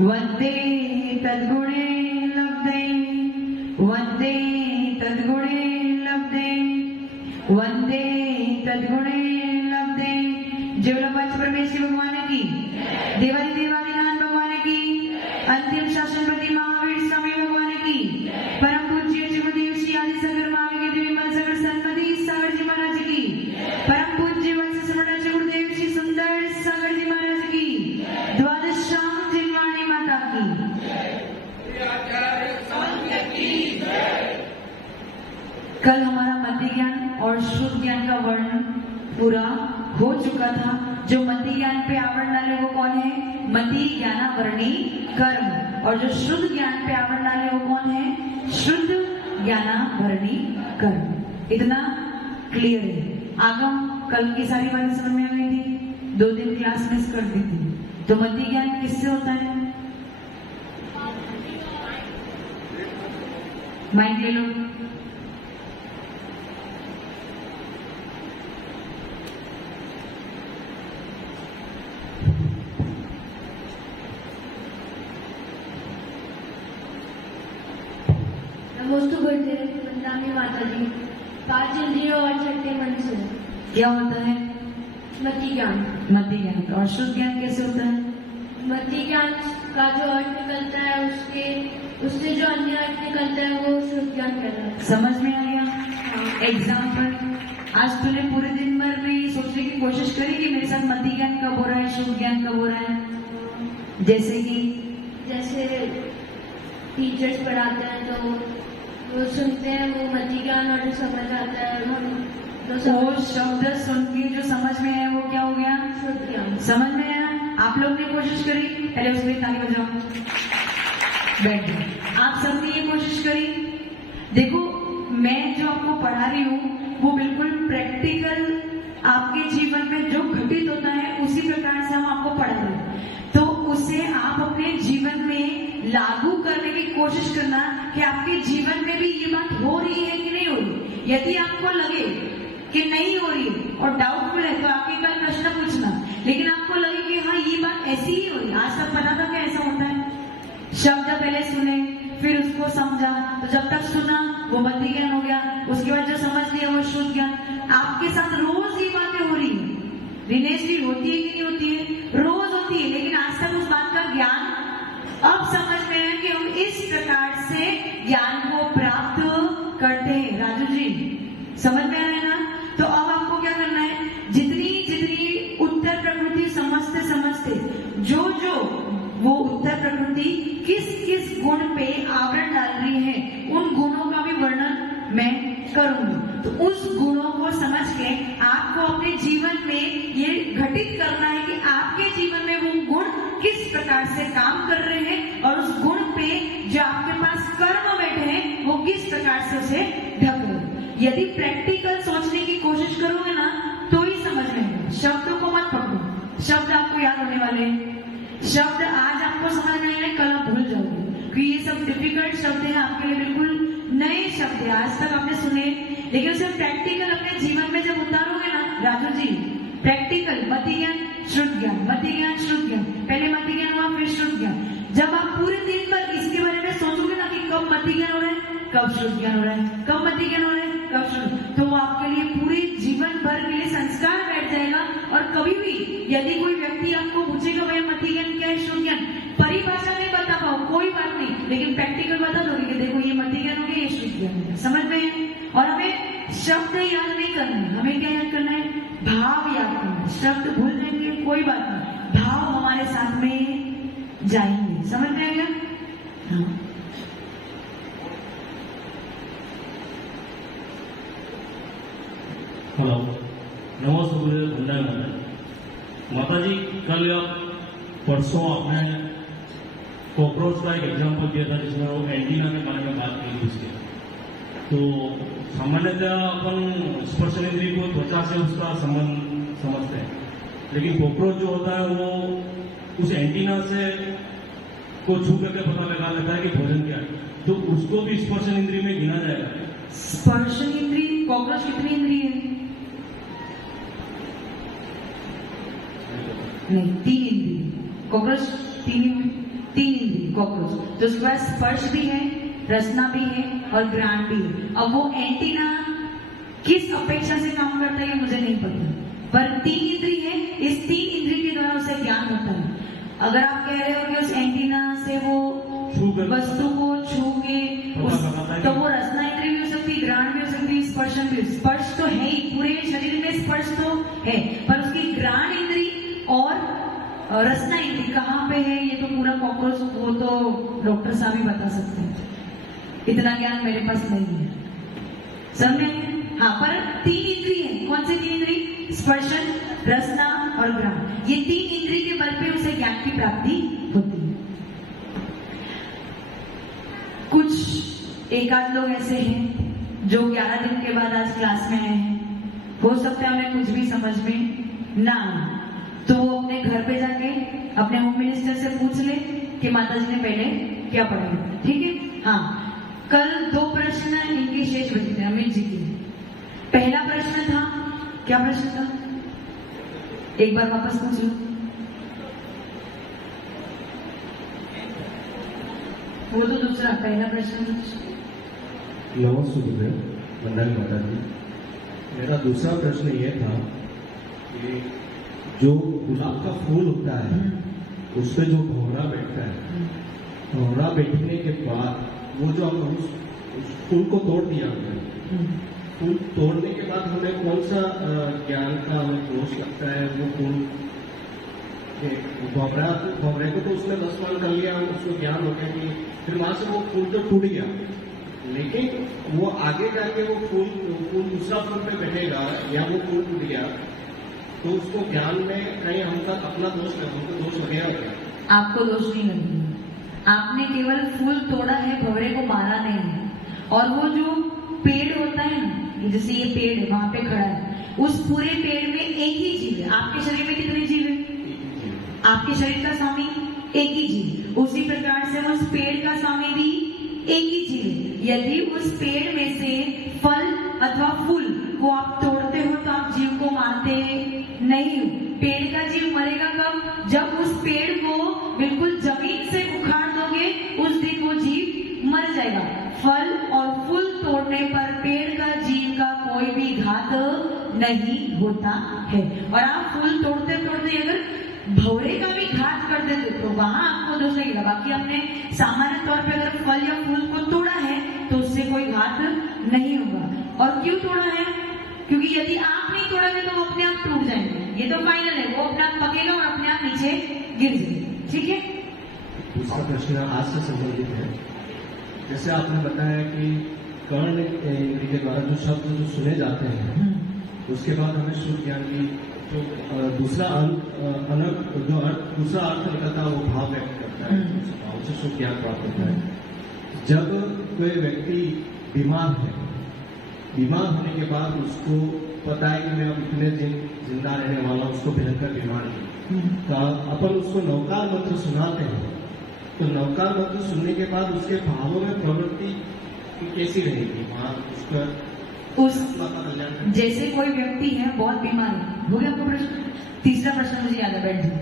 वंदे तद्गुणे लब्धे, वंदे तद्गुणे लब्धे, वंदे तद्गुणे लब्धे। जेवलाबाच परमेश्वर भगवान की, देवादी देवादिनाथ भगवान की, अंतिम शासनपति महावीर स्वामी भगवान की, परम पूज्य जगदेव श्री आदि सागर महावीर देवी विमल सागर सन्मति सागर जी महाराज की, परम पूज्य वत्स सम्राट गुरुदेव श्री सुंदर सागर जी महाराज की, द्वादशाम जिनवाणी माता की। कल हमारा मध्य ज्ञान और शुद्ध ज्ञान का वर्णन पूरा हो चुका था। जो मति ज्ञान पे आवरण डाले वो कौन है? मति ज्ञानावरणी कर्म। और जो शुद्ध ज्ञान पे आवरण डाले वो कौन है? शुद्ध ज्ञानावरणी कर्म। इतना क्लियर है। आगम कल की सारी बातें समझ में आ गई थी, 2 दिन क्लास मिस कर दी थी। तो मति ज्ञान किससे होता है? माइक ले लो। नमोस्तु गुरुदेव, वंदनामि माता जी। 5 इंद्रियों और 6 मन से क्या होता है? मति ज्ञान। मति ज्ञान। और शुद्ध ज्ञान कैसे होता है? मति ज्ञान का जो अर्थ निकलता है उससे जो अन्य अर्थ निकलता है वो शुद्ध ज्ञान कहलाता है। समझ में आ गया? एग्जाम्पल, आज तूने पूरे दिन भर में सोचने की कोशिश करी कि मेरे साथ मति ज्ञान कब हो रहा है, शुद्ध ज्ञान कब हो रहा है? जैसे टीचर्स पढ़ाते हैं तो वो सुनते हैं, वो मति ज्ञान और जो समझ आता है वो शब्द सुन के जो समझ में है वो क्या हो गया? शुद्ध ज्ञान। समझ में आया? आप लोग ने कोशिश करी? पहले उसमें ताली बजाओ, बैठ जाओ। आप सबने ये कोशिश करी? देखो, मैं जो आपको पढ़ा रही हूँ वो बिल्कुल प्रैक्टिकल आपके जीवन में जो घटित होता है उसी प्रकार से हम आपको पढ़ा रहे हैं। तो उसे आप अपने जीवन में लागू करने की कोशिश करना कि आपके जीवन में भी ये बात हो रही है कि नहीं हो रही। यदि आपको लगे कि नहीं हो रही है और डाउटफुल है तो आपके कल प्रश्न पूछना, लेकिन आपको लगे कि हाँ ये बात ऐसी ही हो रही है। आज तक पता था कि ऐसा होता है? शब्द पहले सुने, फिर उसको समझा, तो जब तक सुना वो मति ज्ञान हो गया, उसके बाद जो समझ लिया वो शुद्ध ज्ञान। आपके साथ रोज ये बातें हो रही है। दिनेश जी, होती है कि नहीं होती है? रोज होती है, लेकिन आज तक उस बात का ज्ञान अब समझ में है कि हम इस प्रकार से ज्ञान को प्राप्त करते हैं। राजू जी, समझ में आ रहा है ना? तो अब आपको क्या करना है? जितनी उत्तर प्रकृति समझते जो वो उत्तर प्रकृति किस गुण पे आवरण डाल रही है, उन गुणों का भी वर्णन मैं करूंगी। तो उस गुणों को समझ के आपको अपने जीवन में ये घटित करना है कि आपके जीवन में वो गुण किस प्रकार से काम कर रहे हैं और उस गुण पे जो आपके पास कर्म बैठे हैं वो किस प्रकार से उसे ढक रहे हैं। यदि प्रैक्टिकल सोचने की कोशिश करोगे ना तो ही समझ में आएगा। शब्दों को मत पकड़ो, शब्द आपको याद होने वाले हैं। शब्द आज आपको समझ नहीं आए, कल आप भूल जाओगे, क्योंकि ये सब डिफिकल्ट शब्द हैं आपके लिए, बिल्कुल नए शब्द है, आज तक आपने सुने, लेकिन उसे प्रैक्टिकल अपने जीवन में जब उतारोगे ना राजू जी, प्रैक्टिकल मति ज्ञान शुद्ध ज्ञान, मति ज्ञान शुद्ध ज्ञान, पहले मति ज्ञान हुआ फिर शुद्ध ज्ञान। जब आप पूरे दिन भर इसके बारे में सोचोगे ना कि कब मति ज्ञान हो रहा है, कब शुद्ध ज्ञान हो रहा है, कब मति ज्ञान हो रहा है, कब शुद्ध, तो वो आपके लिए पूरे जीवन भर के लिए संस्कार बैठ जाएगा। और कभी भी यदि कोई व्यक्ति आपको पूछेगा भैया मति ज्ञान क्या है, शुद्ध ज्ञान, परिभाषा नहीं बता पाओ कोई बात नहीं, लेकिन प्रैक्टिकल बता दोगे कि देखो ये मति ज्ञान हो गया, ये शुद्ध ज्ञान हो गया। समझ में है? और हमें शब्द याद नहीं करना है, हमें क्या याद करना है? भाव याद करना है। शब्द भूल जाएंगे कोई बात नहीं, भाव हमारे साथ में जाएंगे। समझ में आएगा? हाँ। हेलो, नमस्ते गुरुदेव, वंदना माता जी। कल परसों आपने कॉकरोच का एक एग्जाम्पल दिया था जिसमें वो एंटीना के बारे में बात की थी उसके। तो सामान्यतः अपन स्पर्शेंद्रिय को त्वचा से उसका संबंध समझते हैं, लेकिन कॉकरोच जो होता है वो उस एंटीना से को छू करके पता लगा लेता है कि भोजन क्या है, तो उसको भी स्पर्शेंद्रिय में गिना जाएगा। स्पर्शेंद्रिय, कॉकरोच कितनी इंद्रिय है? नहीं, 3 इंद्रिय। कॉकरोच 3 ही 3 इंद्रिय कॉकरोच, तो उसके पास स्पर्श भी है, रसना भी है और घ्राण भी है। अब वो एंटीना किस अपेक्षा से काम करता है ये मुझे नहीं पता, पर 3 इंद्रिय है, इस 3 इंद्रिय के द्वारा उसे ज्ञान होता है। अगर आप कह रहे हो कि उस एंटीना से वो वस्तु को छू के तो वो रसना इंद्रिय भी हो सकती है, घ्राण भी हो सकती है, स्पर्श भी। स्पर्श तो है ही, पूरे शरीर में स्पर्श तो है, पर उसकी घ्राण इंद्रिय और रसना इंद्रिय कहाँ पे है ये तो पूरा कॉकरोच, वो तो डॉक्टर साहब ही बता सकते हैं, इतना ज्ञान मेरे पास नहीं है, समझे? हाँ, पर 3 इंद्रिय है। कौन से 3 इंद्रिय? स्पर्शन, रसना और घ्राण। ये 3 इंद्रिय के बल पे उसे ज्ञान की प्राप्ति होती है। कुछ एकाध लोग ऐसे हैं जो 11 दिन के बाद आज क्लास में आए हैं, हो सकता है उन्हें कुछ भी समझ में ना आए, तो वो अपने घर पे जाके अपने होम मिनिस्टर से पूछ ले कि माता जी ने पहले क्या पढ़ा, ठीक है? हाँ, कल 2 प्रश्न इनके शेष बचे थे अमित जी के। पहला प्रश्न था, क्या प्रश्न था? एक बार वापस पूछ लो। वो तो दूसरा, पहला प्रश्न नमस्ते मंडल माता जी। मेरा दूसरा प्रश्न ये था कि जो गुलाब का फूल होता है उस पे जो भंवरा बैठता है, भंवरा बैठने के बाद वो जो हम उस फूल को तोड़ दिया हमने, फूल तोड़ने के बाद हमें कौन सा ज्ञान का हमें दोष लगता है? वो फूल भंवरे को तो उसने दसमान कर लिया, उसको ज्ञान हो गया कि फिर वहां से वो फूल तो टूट गया, लेकिन वो आगे जाके वो फूल दूसरा फूल पे बैठेगा या वो फूल टूट गया तो उसको ज्ञान में कहीं हमका अपना दोष लगेगा क्या? आपको दोष नहीं लगेगा, आपने केवल फूल तोड़ा है, भंवरे को मारा नहीं है। और वो जो पेड़ होता है ना, जैसे ये पेड़ है वहां पे खड़ा है, उस पूरे पेड़ में एक ही जीव है। आपके शरीर में कितने जीव है? आपके शरीर का स्वामी एक ही जीव, उसी प्रकार से उस पेड़ का स्वामी भी एक ही जीव है। यदि उस पेड़ में से फल अथवा फूल को आप तोड़ते हो तो आप जीव को मारते नहीं हो। पेड़ का जीव मरेगा कब? जब उस पेड़ को बिल्कुल जमीन से उखाड़ दोगे, उस दिन वो जीव मर जाएगा। फल और फूल तोड़ने पर पेड़ का जीव का कोई भी घात नहीं होता है। और आप फूल तोड़ते तोड़ते अगर भंवरे का भी घात कर देते तो वहां आपको दोष लगेगा। बाकी आपने सामान्य तौर पे अगर फल या फूल को तोड़ा है तो उससे कोई घात नहीं होगा। और क्यों तोड़ा है? क्योंकि यदि आप नहीं तोड़ोगे तो वो अपने आप टूट जाएंगे, ये तो फाइनल है, वो अपने आप पकेगा और अपने आप नीचे गिर जाएगा, ठीक है? दूसरा प्रश्न आज से संबंधित है। जैसे आपने बताया कि कर्ण इंद्रिय के द्वारा जो शब्द जो सुने जाते हैं उसके बाद हमें शुद्ध ज्ञान की जो दूसरा दूसरा अर्थ निकलता है वो भाव व्यक्त करता है, भाव से शुद्ध ज्ञान प्राप्त होता है। जब कोई व्यक्ति बीमार है, बीमार होने के बाद उसको पता है कि मैं अब इतने दिन जिंदा रहने वाला हूँ, उसको भयंकर बीमारी है, तो अपन उसको नवकार मंत्र सुनाते हैं, तो नवकार मंत्र सुनने के बाद उसके भावों में प्रवृत्ति कैसी रहेगी? वहाँ उसका जैसे कोई व्यक्ति है बहुत बीमार है, हो गया आपका प्रश्न? तीसरा प्रश्न मुझे याद है, बैठ जाए।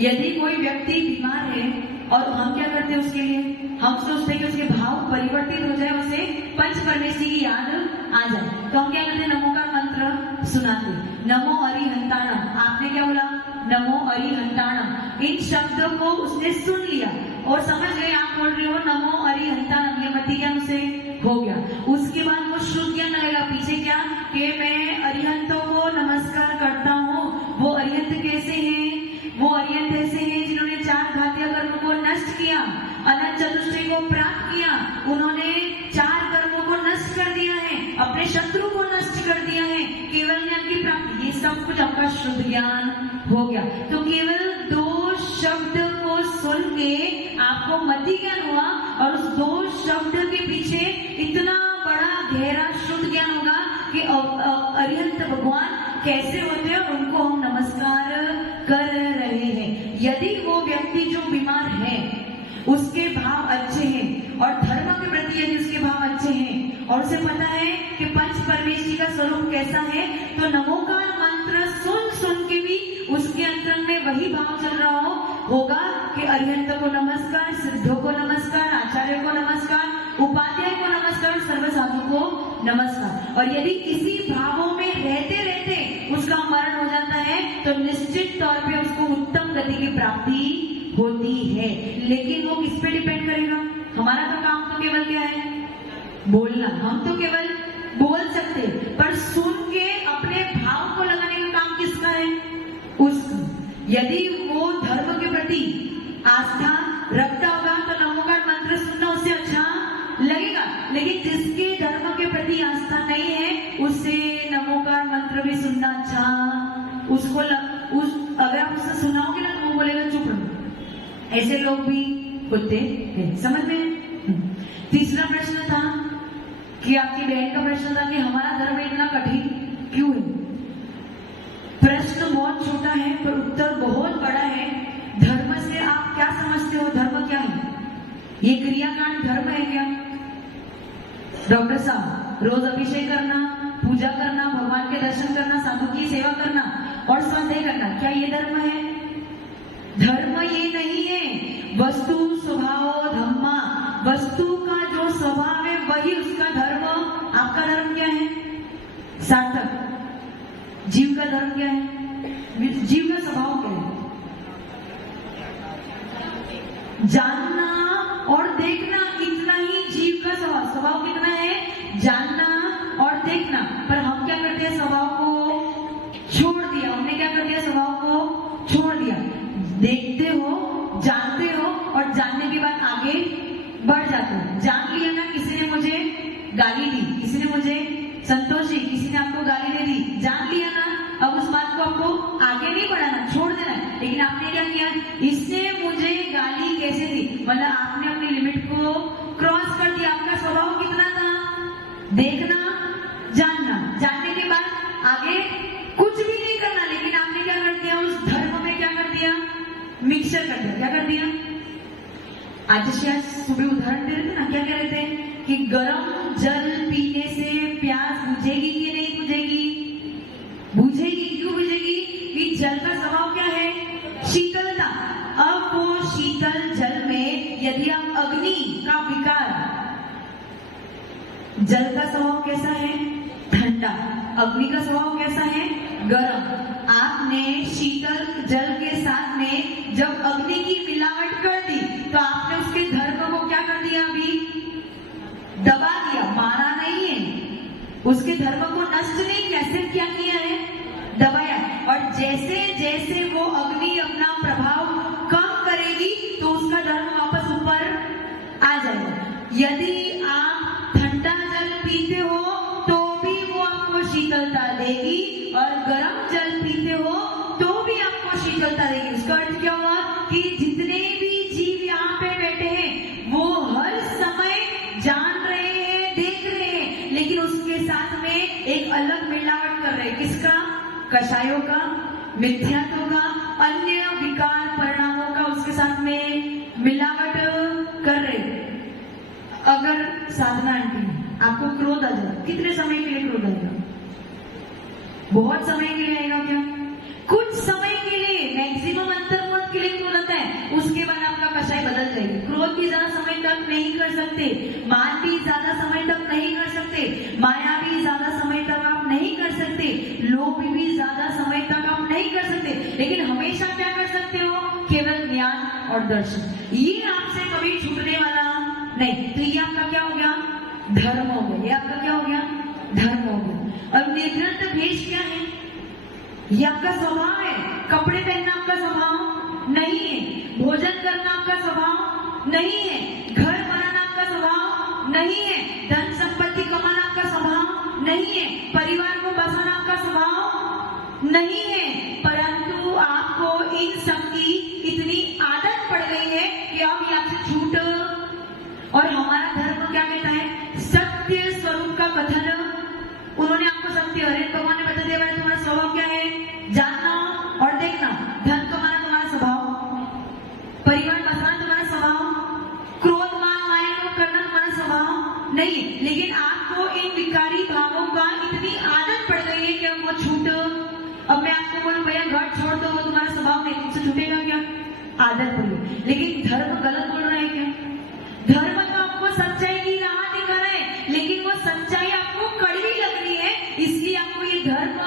यदि कोई व्यक्ति बीमार है और हम क्या करते हैं उसके लिए? हम सोचते हैं कि उसके भाव परिवर्तित हो जाए, उसे पंच परमेश्वरी की याद आ जाए, तो हम क्या करते हैं? नमो का मंत्र सुनाते, नमो अरिहंताणम। आपने क्या बोला? नमो अरिहंताणम। इन शब्दों को उसने सुन लिया और समझ गए आप बोल रहे हो नमो अरिहंताणम, ये मति ज्ञान से हो गया। उसके बाद वो शुद्ध ज्ञान लगेगा पीछे क्या कि मैं अरिहंतों को नमस्कार करता हूँ। वो अरिहंत कैसे हैं? वो अरिहंत ऐसे हैं जिन्होंने 4 घातीय कर्म को नष्ट किया, अनंत चतुष्टय को प्राप्त किया, उन्होंने 4 कर्मों को नष्ट कर दिया है, अपने शत्रु को नष्ट कर दिया है, केवल ज्ञान की प्राप्ति, ये सब कुछ आपका शुद्ध ज्ञान हो गया। तो केवल 2 शब्द को सुन के आपको मति ज्ञान हुआ और उस 2 शब्द के पीछे इतना बड़ा गहरा शुद्ध ज्ञान होगा कि अरिहंत भगवान कैसे होते हैं और उनको हम नमस्कार कर रहे हैं। यदि वो व्यक्ति जो बीमार है उसके भाव अच्छे हैं और धर्म के प्रति यदि उसके भाव अच्छे हैं और उसे पता है कि पंच परमेश्वरी का स्वरूप कैसा है, तो नमोकार मंत्र सुन सुन के भी उसके अंतरंग में वही भाव चल रहा होगा कि अरिहंत को नमस्कार, सिद्धों को नमस्कार, आचार्य को नमस्कार, उपाध्याय को नमस्कार, सर्व साधु को नमस्कार। और यदि इसी भावों में रहते रहते उसका मरण हो जाता है तो निश्चित तौर पे उसको उत्तम गति की प्राप्ति होती है। लेकिन वो किस पे डिपेंड करेगा? हमारा तो काम तो केवल क्या है? बोलना। हम तो केवल बोल सकते, पर सुन के अपने भाव को लगाने का काम किसका है? उसका। यदि वो धर्म के प्रति आस्था रखता होगा तो नमोकार मंत्र सुनना उससे अच्छा लगेगा। लेकिन जिसके धर्म के प्रति आस्था नहीं है उसे नमोकार मंत्र भी सुनना अच्छा उसको अगर आप उससे सुनाओगे ना तो वो बोलेगा चुप रहो। ऐसे लोग भी होते हैं, समझ में? तीसरा प्रश्न था कि आपकी बहन का प्रश्न था कि हमारा धर्म इतना कठिन क्यों है? प्रश्न बहुत छोटा है पर उत्तर बहुत बड़ा है। धर्म से आप क्या समझते हो? धर्म क्या है? ये क्रियाकांड धर्म है क्या? डॉक्टर साहब, रोज अभिषेक करना, पूजा करना, भगवान के दर्शन करना, साधु की सेवा करना और स्वाध्याय करना, क्या ये धर्म है? धर्म ये नहीं है। वस्तु स्वभाव धम्मा, वस्तु का जो स्वभाव है वही उसका धर्म। आपका धर्म क्या है? सार्थक। जीव का धर्म क्या है? जीव का स्वभाव क्या है? जानना और देखना, इतना ही जीव का स्वभाव। स्वभाव कितना है? जानना और देखना। पर हम क्या करते हैं? स्वभाव को छोड़ दिया। हमने क्या कर दिया? स्वभाव को छोड़ दिया। देखते हो, जानते हो और जानने के बाद आगे बढ़ जाते हो। जान लिया ना, किसी ने मुझे गाली दी, किसी ने मुझे संतोषी, किसी ने आपको गाली दे दी, जान लिया ना। अब उस बात को आपको आगे नहीं बढ़ाना, छोड़ देना है। लेकिन आपने क्या किया? इसने मुझे गाली कैसे दी, मतलब आपने अपनी लिमिट को क्रॉस कर दिया। आपका स्वभाव कितना था? देखना, जानना। जानने के बाद आगे कुछ भी नहीं करना। लेकिन आपने क्या कर दिया? उस धर्म में क्या कर दिया? मिक्सचर कर दिया। क्या कर दिया? आज सुबह उदाहरण दे रहे थे ना, क्या कह रहे थे कि गर्म जल पीने से प्यास बुझेगी कि नहीं बुझेगी? बुझेगी। क्यों बुझेगी? कि जल का स्वभाव क्या है? शीतलता। अब वो शीतल जल में यदि आप अग्नि का विकार, जल का स्वभाव कैसा है? ठंडा। अग्नि का स्वभाव कैसा है? गर्म। आपने शीतल जल के साथ में जब अग्नि की मिलावट कर दी तो आपने उसके धर्म को क्या कर दिया? अभी दबा दिया, मारा नहीं है। उसके धर्म को नष्ट नहीं किया, सिर्फ क्या किया है? दबाया। और जैसे जैसे वो अग्नि अपना प्रभाव कम करेगी तो उसका धर्म वापस ऊपर आ जाएगा। यदि आप ठंडा जल पीते हो तो भी वो आपको शीतलता देगी और गर्म जल पीते हो तो भी आपको शीतलता देगी। उसका अर्थ क्या हुआ? कि जितने भी जीव यहाँ पे बैठे हैं वो हर समय जान रहे हैं, देख रहे हैं, लेकिन उसके साथ में एक अलग मिलावट कर रहे हैं। किसका? कषायों का, मिथ्यात्व का, अन्य विकार परिणामों का उसके साथ में मिलावट कर रहे। अगर साधना आंटी आपको क्रोध आ जाए, कितने समय के लिए क्रोध आएगा? बहुत समय के लिए आएगा क्या? कुछ समय के लिए, मैक्सिमम अंतर्मुहूर्त के लिए क्रोध आता है। उसके बाद आपका कषाय बदल जाएगी। क्रोध भी ज्यादा समय तक नहीं कर सकते, मान भी ज्यादा समय तक नहीं कर सकते, माया भी ज्यादा समय तक आप नहीं कर सकते, लोभ भी ज्यादा समय तक आप नहीं कर सकते। लेकिन हमेशा क्या कर सकते हो? केवल ज्ञान और दर्शन। ये आपसे कभी छूटने वाला नहीं। तो ये आपका क्या हो गया? धर्म हो गया। ये आपका क्या हो गया? धर्म हो गया। और निर्धत भेष क्या है? ये आपका स्वभाव है। कपड़े पहनना आपका स्वभाव नहीं है, भोजन करना आपका स्वभाव नहीं है, घर बनाना आपका स्वभाव नहीं है, धन संपत्ति कमाना आपका स्वभाव नहीं है, परिवार को बसाना आपका स्वभाव नहीं है। परंतु आपको इन सब की इतनी आदत पड़ गई है कि अब ये आपसे छूट। और हमारा धर्म क्या कहता है? सत्य स्वरूप का कथन। उन्होंने आपको सत्य, अरे भगवान ने बता दिया तुम्हारा स्वभाव क्या है? जानना और देखना। धन कमाना तुम्हारा स्वभाव, परिवार बसाना तुम्हारा स्वभाव पड़ी, लेकिन धर्म गलत बोल रहे हैं क्या? धर्म तो आपको सच्चाई की राह दिखा रहे हैं, लेकिन वो सच्चाई आपको कड़वी लग रही है, इसलिए आपको ये धर्म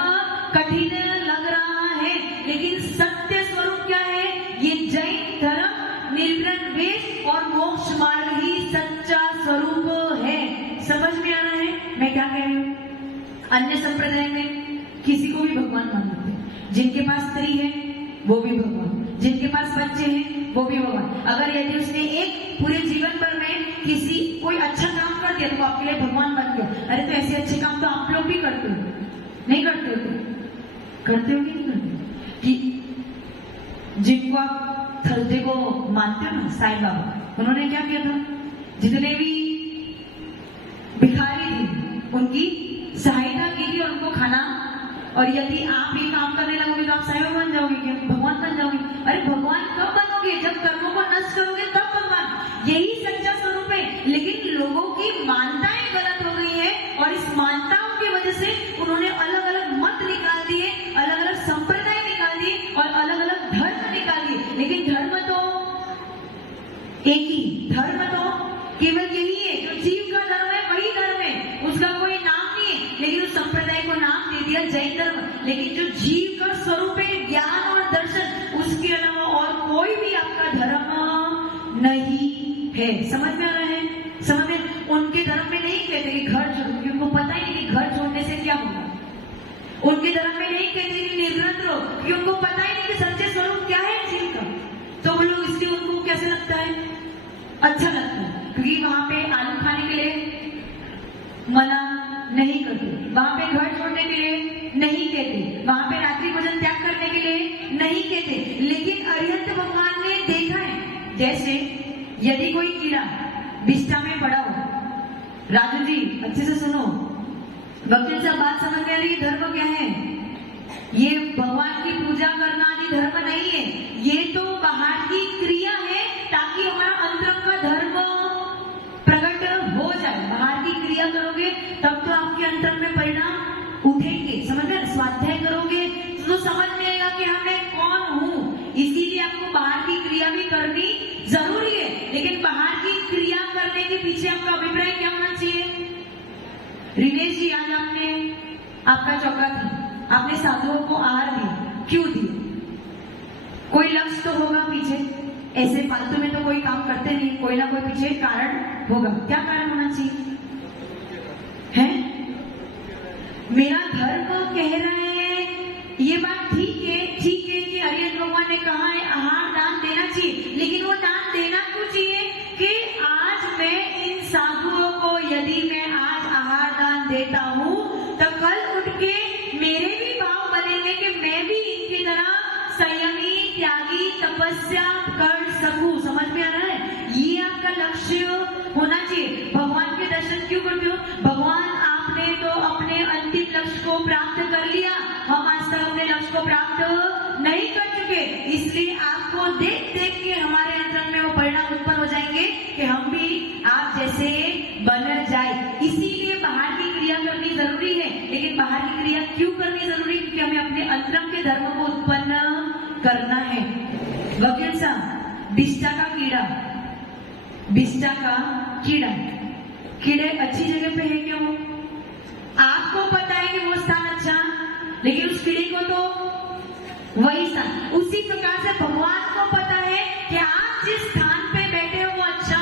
कठिन लग रहा है। लेकिन सत्य स्वरूप क्या है? ये जैन धर्म निर्विघ्न वेश और मोक्ष मार्ग ही सच्चा स्वरूप है। समझ में आ रहा है मैं क्या कह रही हूँ? अन्य संप्रदाय में किसी को भी भगवान मानते हैं, जिनके पास स्त्री है वो भी भगवान, जिनके पास बच्चे हैं वो भी भगवान। अगर यदि उसने एक पूरे जीवन भर में किसी कोई अच्छा काम कर दिया तो वो आपके लिए भगवान बन गया। अरे तो ऐसे अच्छे काम तो आप लोग भी करते हो, नहीं करते हो? करते हो कि नहीं करते? कि जिनको आप थर्सडे को मानते हो ना, साईं बाबा, उन्होंने क्या किया था? जितने भी भिखारी थे उनकी सहायता की थी और उनको खाना। और यदि आप ये काम करने लगोगे तो आप साईं बाबा बन जाओगे क्या? भगवान बन जाओगे? अरे भगवान कब बनोगे? जब कर्मों को नष्ट करोगे तब भगवान। यही सच्चा स्वरूप है। लेकिन लोगों की मान्यताएं गलत हो गई है और इस मान्यताओं की वजह से उन्होंने अलग अलग मत निकाल दिए, अलग अलग संप्रदाय निकाल दिए और अलग अलग धर्म निकाल दिए। लेकिन धर्म तो एक ही, धर्म तो केवल यही है, जो जीव का धर्म है वही धर्म है, उसका कोई नाम नहीं है। लेकिन उस संप्रदाय को नाम दे दिया जैन धर्म। लेकिन जो जीव का स्वरूप है, ज्ञान और दर्शन, उसके अलावा और कोई भी आपका धर्म नहीं है। समझ में आ रहा है? समझ में? उनके धर्म में नहीं कहते कि घर छोड़ो, क्योंकि उनको पता ही नहीं कि घर छोड़ने से क्या होगा। उनके धर्म में नहीं कहते कि निर्व्रत रहो, क्योंकि उनको पता ही नहीं कि सच्चे स्वरूप क्या है जीव का। तो वो लोग इसलिए उनको कैसे लगता है? अच्छा लगता है, क्योंकि वहां पे आलू खाने के लिए मना नहीं करते, वहां पे घर छोड़ने के लिए नहीं कहते, वहां पे रात्रि भोजन त्याग करने के लिए नहीं कहते। लेकिन अरिहंत भगवान ने देखा है, जैसे यदि कोई कीड़ा बिष्टा में पड़ा हो, राजू जी अच्छे से सुनो, वकील साहब बात समझ में आ रही है? धर्म क्या है? ये भगवान की पूजा करना आदि धर्म नहीं है, ये तो बाहर की क्रिया है ताकि हमारा अंदर का धर्म प्रकट हो जाए। बाहर की क्रिया करोगे तब तो आपके अंतर में परिणाम उठेंगे। समझ में? स्वाध्याय करोगे तो समझ में आएगा कि मैं कौन हूँ। इसीलिए आपको बाहर की क्रिया भी करनी जरूरी है, लेकिन बाहर की क्रिया करने के पीछे आपका अभिप्राय क्या होना चाहिए? रिनेश जी, आज आपका चौका था, आपने साधुओं को आहार दिया, क्यों दिया? कोई लक्ष्य तो होगा पीछे, ऐसे फालतू में तो कोई काम करते नहीं, कोई ना कोई पीछे कारण होगा। क्या कारण होना चाहिए? है मेरा धर्म कह रहा है, ये बात ठीक है कि अरिहंत भगवान ने कहा है आहार दान देना चाहिए, लेकिन वो दान देना क्यों चाहिए? कि आज मैं इन साधुओं को यदि मैं आज आहार दान देता हूँ तो कल उठ के मेरे भी भाव बनेंगे कि मैं भी इनकी तरह संयमी, त्यागी, तपस्या कर सकूं। समझ में आ रहा है? ये आपका लक्ष्य होना चाहिए। भगवान के दर्शन क्यों करते हो? भगवान आपने तो अपने अंतिम लक्ष्य को प्राप्त कर लिया, हम आज तक अपने लक्ष्य को प्राप्त नहीं कर चुके, इसलिए आपको देख देख के हमारे अंदर में वो परिणाम उत्पन्न हो जाएंगे कि हम भी आप जैसे बन जाए। इसीलिए बाहर की क्रिया करनी जरूरी है, लेकिन बाहर की क्रिया क्यों करनी जरूरी? क्योंकि हमें अपने अंतरंग के धर्म को उत्पन्न करना है। वकील साहब, बिष्टा का कीड़ा, कीड़े अच्छी जगह पे है क्या? वो आपको पता है कि वो स्थान अच्छा, लेकिन उस कीड़े को तो वही स्थान। उसी प्रकार से भगवान को पता है कि आप जिस स्थान पे बैठे हो वो अच्छा,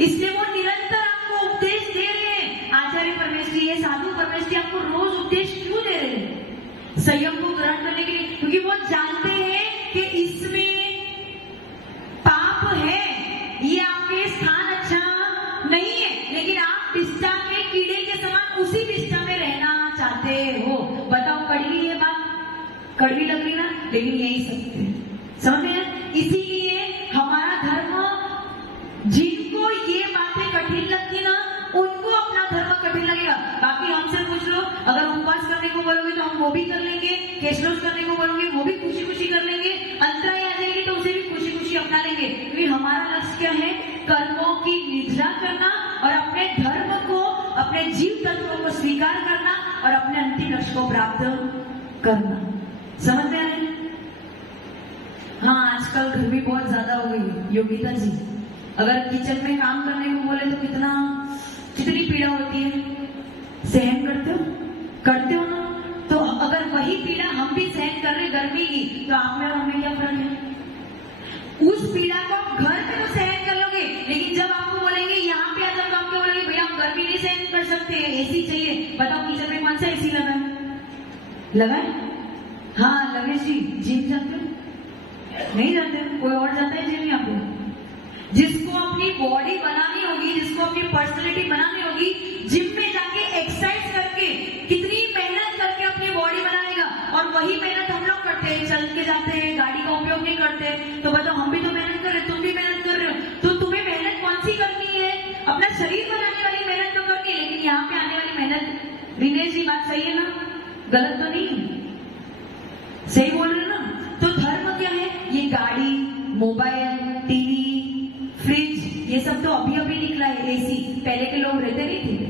इसलिए वो निरंतर आपको उपदेश दे रहे हैं। आचार्य परमेश्वरी, ये साधु परमेश्वरी आपको रोज उपदेश क्यों दे रहे हैं? संयम को ग्रहण करने के लिए, क्योंकि वो जानते हैं कि इसमें पाप है, ये आपके स्थान अच्छा नहीं है, लेकिन आप बिष्टा के कीड़े के समान उसी बिष्टा में रहना चाहते हो। बताओ, कड़वी है बात? कड़वी लग रही ना, लेकिन यही सत्य है। समझ में? इसीलिए हमारा धर्म, जिनको ये बातें कठिन लगती ना, उनको अपना धर्म कठिन लगेगा। बाकी हमसे पूछ लो, अगर उपवास करने को बोलोगे तो हम वो भी कर लेंगे, केशलोस करने को बोलोगे वो भी खुशी खुशी कर लेंगे, अंतराय आ जाएगी तो उसे भी खुशी खुशी अपना लेंगे। क्योंकि हमारा लक्ष्य क्या है? कर्मों की निद्रा करना और अपने धर्म को, अपने जीव तत्वों को स्वीकार करना और अपने अंतिम लक्ष्य को प्राप्त करना। समझ में आ रहे? हाँ, आज आजकल गर्मी बहुत ज्यादा हो गई है। योगिता जी, अगर किचन में काम करने को बोले तो कितनी पीड़ा होती है, सहन करते हो ना? तो अगर वही पीड़ा हम भी सहन कर रहे गर्मी की, तो आप में और हमें क्या फर्क है? उस पीड़ा को आप घर पे तो सहन कर लोगे, लेकिन जब आपको बोलेंगे यहाँ पे आकर, तो आपको बोलेंगे भैया हम गर्मी नहीं सहन कर सकते, एसी चाहिए। बताओ किचन में कौन सा एसी लगा है? हाँ लगे जी। जिम जाते हो? नहीं जाते। कोई और जाता है जिम यहाँ पे? जिसको अपनी बॉडी बनानी होगी, जिसको अपनी पर्सनैलिटी बनानी होगी, जिम में जाके एक्सरसाइज करके, कितनी मेहनत करके अपनी बॉडी बनाएगा। और वही मेहनत हम लोग करते हैं, चल के जाते हैं, गाड़ी का उपयोग नहीं करते। तो बताओ हम भी तो मेहनत कर रहे हैं, तुम भी मेहनत कर रहे हो, तो तुम्हें मेहनत कौन सी करनी है? अपना शरीर बनाने वाली मेहनत तो करनी है, लेकिन यहाँ पे आने वाली मेहनत, दिनेश जी बात सही है ना? गलत तो नहीं है? सही बोल रहे ना? तो धर्म क्या है? ये गाड़ी, मोबाइल, टीवी, फ्रिज, ये सब तो अभी अभी निकला है। एसी पहले के लोग रहते नहीं थे।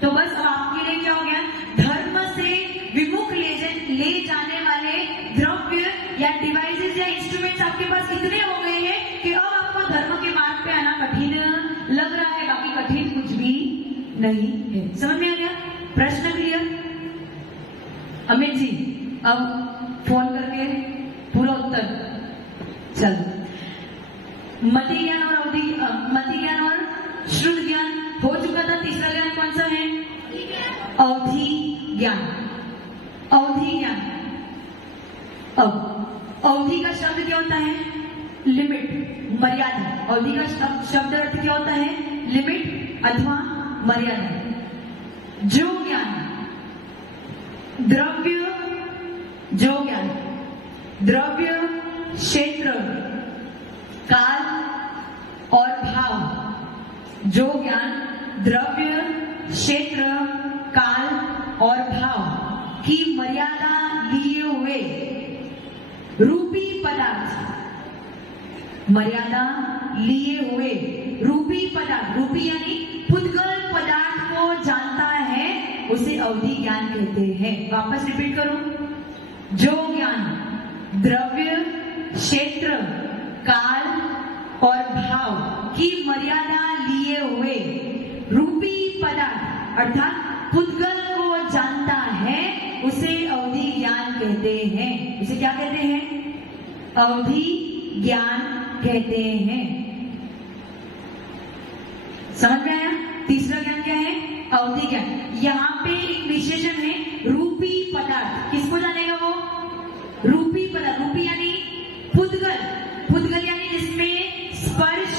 तो बस अब आपके लिए क्या हो गया? धर्म से विमुख ले जाने वाले द्रव्य या डिवाइसेस या इंस्ट्रूमेंट्स आपके पास इतने हो गए हैं कि अब आपको धर्म के मार्ग पे आना कठिन लग रहा है। बाकी कठिन कुछ भी नहीं है। समझ में आ गया? प्रश्न क्लियर? अमित जी अब फोन करके पूरा उत्तर। चलो, मति ज्ञान और श्रुत ज्ञान हो चुका था। तीसरा ज्ञान कौन सा है? अवधि ज्ञान। अब अवधि का शब्द क्या होता है? लिमिट, मर्यादा। अवधि का शब्द अर्थ क्या होता है? लिमिट अथवा मर्यादा। जो ज्ञान द्रव्य, क्षेत्र, काल और भाव। जो ज्ञान द्रव्य, क्षेत्र, काल और भाव की मर्यादा लिए हुए रूपी पदार्थ, रूपी यानी पुद्गल पदार्थ को जानता है, उसे अवधि ज्ञान कहते हैं। वापस रिपीट करूं, जो ज्ञान द्रव्य, क्षेत्र, काल और भाव की मर्यादा लिए हुए रूपी पदार्थ अर्थात पुद्गल को जानता है, उसे अवधि ज्ञान कहते हैं। उसे क्या कहते हैं? अवधि ज्ञान कहते हैं। समझ में आया? तीसरा ज्ञान क्या है? अवधि ज्ञान। यहाँ पे एक विशेषण है, रूपी पदार्थ। किसको जानेगा वो? रूपी पदार्थ। रूपी यानी पुद्गल यानी जिसमें स्पर्श,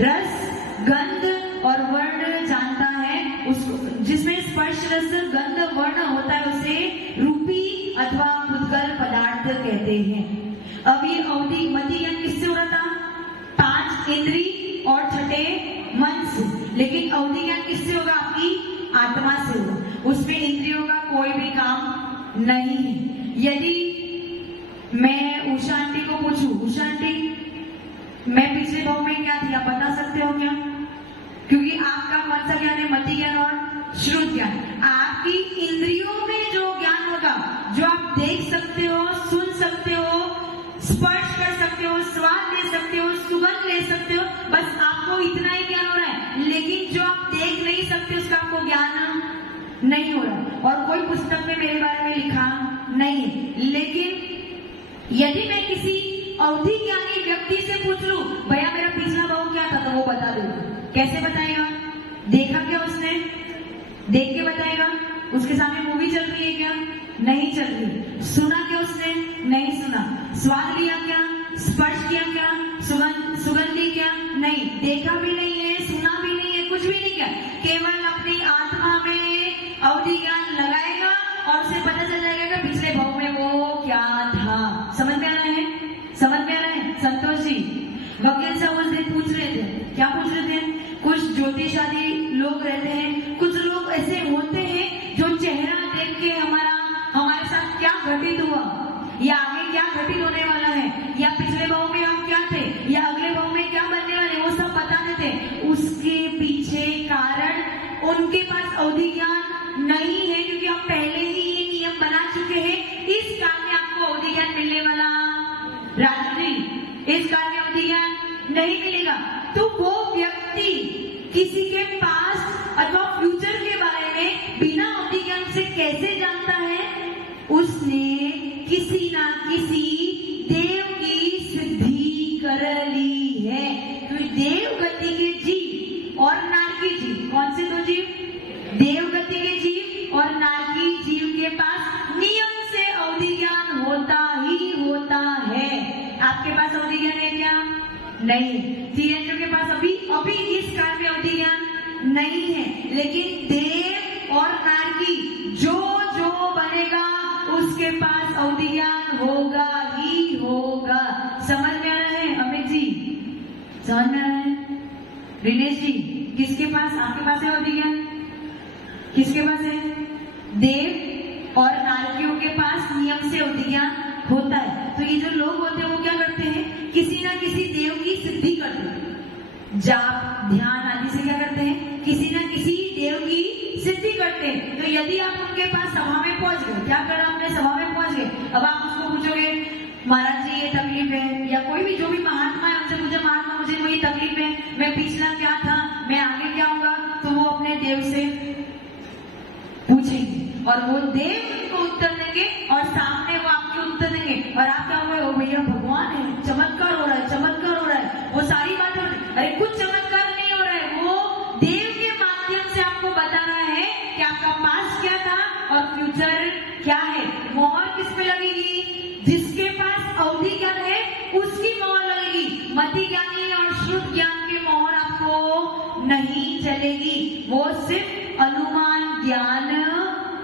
रस, गंध और वर्ण जानता है, उसको जिसमें स्पर्श, रस, गंध, वर्ण होता है, उसे रूपी अथवा पुद्गल पदार्थ कहते हैं। अब ये अवधि मति ज्ञान किससे हो रहा था? 5 इंद्री और 6 मन से। लेकिन अवधि ज्ञान किससे होगा? आपकी आत्मा से होगा। उसमें इंद्रियों का कोई भी काम नहीं है। यदि मैं उषा आंटी को पूछूं, उषा आंटी मैं पिछले भाव में क्या थी, आप बता सकते हो क्या? क्योंकि आपका कौन सा ज्ञान है? मति ज्ञान और श्रुत ज्ञान। आपकी इंद्रियों में जो ज्ञान होगा, जो आप देख सकते हो, सुन सकते हो, स्पर्श कर सकते हो, स्वाद ले सकते हो, सुगंध ले सकते हो, बस आपको इतना ही ज्ञान हो रहा है। लेकिन जो आप देख नहीं सकते उसका आपको ज्ञान नहीं हो रहा, और कोई पुस्तक में मेरे बारे में लिखा नहीं है। लेकिन यदि मैं किसी अवधि ज्ञानी व्यक्ति से पूछ लूं, भैया मेरा पिछला भाव क्या था, तो वो बता देगा। कैसे बताएगा? देखा क्या उसने? देख के बताएगा। उसके सामने मूवी चल रही है क्या? नहीं चल रही। सुना क्या उसने? नहीं सुना। स्वाद लिया क्या? स्पर्श किया क्या? सुगंध ली क्या? नहीं। देखा भी नहीं है, सुना भी नहीं है, कुछ भी नहीं किया। केवल अपनी आत्मा में अवधि ज्ञान लगाएगा और उसे पता चल जाएगा कि पिछले भाव में वो क्या था। समझ में आ रहा है? संतोष जी, वकील साहब उस दिन पूछ रहे थे, क्या पूछ रहे थे? कुछ ज्योतिषादी लोग रहते हैं, कुछ लोग ऐसे होते हैं जो चेहरा देख के हमारे साथ क्या घटित हुआ, या आगे क्या घटित होने वाला है, या पिछले भाव में हम क्या थे, या अगले भाव में क्या बनने वाले, वो सब बताते थे। उसके पीछे कारण उनके पास अवधि ज्ञान नहीं है, क्योंकि हम पहले ही ये नियम बना चुके हैं। इस कारण में आपको अवधि ज्ञान मिलने वाला राजश्री, इस नहीं मिलेगा। तो वो व्यक्ति किसी के पास अथवा फ्यूचर के बारे में बिना अवधि ज्ञान से कैसे जानता है? उसने किसी ना किसी देव की सिद्धि कर ली है। तो देव गति के जीव और नारकी जीव, कौन से दो जीव? देव गति के जीव और नारकी जीव के पास नियम से अवधि ज्ञान होता ही होता है। आपके पास अवधि ज्ञान है क्या? नहीं। तीरंजों के पास अभी इस काल में अवधि ज्ञान नहीं है, लेकिन देव और नारकी जो बनेगा उसके पास अवधि ज्ञान होगा ही होगा। समझ में आ रहा है अमित जी? समझ में आ रहा है? रिनेश जी, किसके पास? आपके पास है अवधि ज्ञान? किसके पास है? देव और नारकियों के पास नियम से अवधि ज्ञान होता है। तो ये जो लोग होते हैं वो क्या करते हैं? किसी ना किसी देव की सिद्धि करते हैं। जाप, ध्यान आदि से क्या करते हैं? किसी ना किसी देव की सिद्धि करते हैं। तो यदि आप उनके पास सभा में पहुंच गए, क्या करा आपने? सभा में पहुंच गए। अब आप उसको पूछोगे महाराज जी ये तकलीफ है, या कोई भी जो भी महात्मा है उनसे पूछे महात्मा मुझे ये तकलीफ है, मैं पिछला क्या था, मैं आगे क्या होगा, तो वो अपने देव से पूछेंगे और वो देव उनको उत्तर देंगे और सामने वो आपके उत्तर देंगे और आप क्या हुए? ओ भैया भगवान है, चमत्कार हो रहा है, चमत्कार हो रहा है। वो सारी बातें, अरे कुछ चमत्कार नहीं हो रहा है, वो देव के माध्यम से आपको बता रहा है कि आपका पास्ट क्या था और फ्यूचर क्या है। मोहर किस पे लगेगी? जिसके पास अवधि ज्ञान है उसकी मोहर लगेगी। मति ज्ञानी और शुद्ध ज्ञान की मोहर आपको नहीं चलेगी। वो सिर्फ अनुमान ज्ञान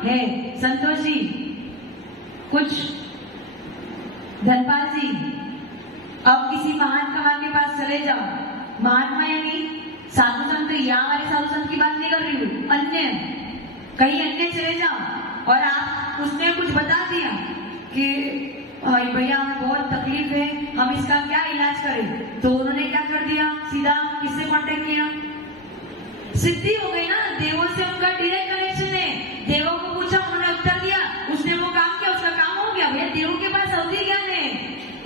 है। संतोष जी कुछ? धनपाल जी, अब किसी महात्मा के पास चले जाओ, महात्मा यानी साधु संत, यहाँ वाले साधु संत की बात नहीं कर रही हूँ, अन्य कहीं अन्य चले जाओ और आप उसने कुछ बता दिया कि भैया हमें बहुत तकलीफ है, हम इसका क्या इलाज करें, तो उन्होंने क्या कर दिया? सीधा किससे कांटेक्ट किया? सिद्धि हो गई ना, देवों से उनका डायरेक्ट कनेक्शन है। देवों को पूछा, उन्होंने उत्तर दिया, उसने वो काम किया, उसका काम हो गया। भैया देवों के पास अवधि ज्ञान है।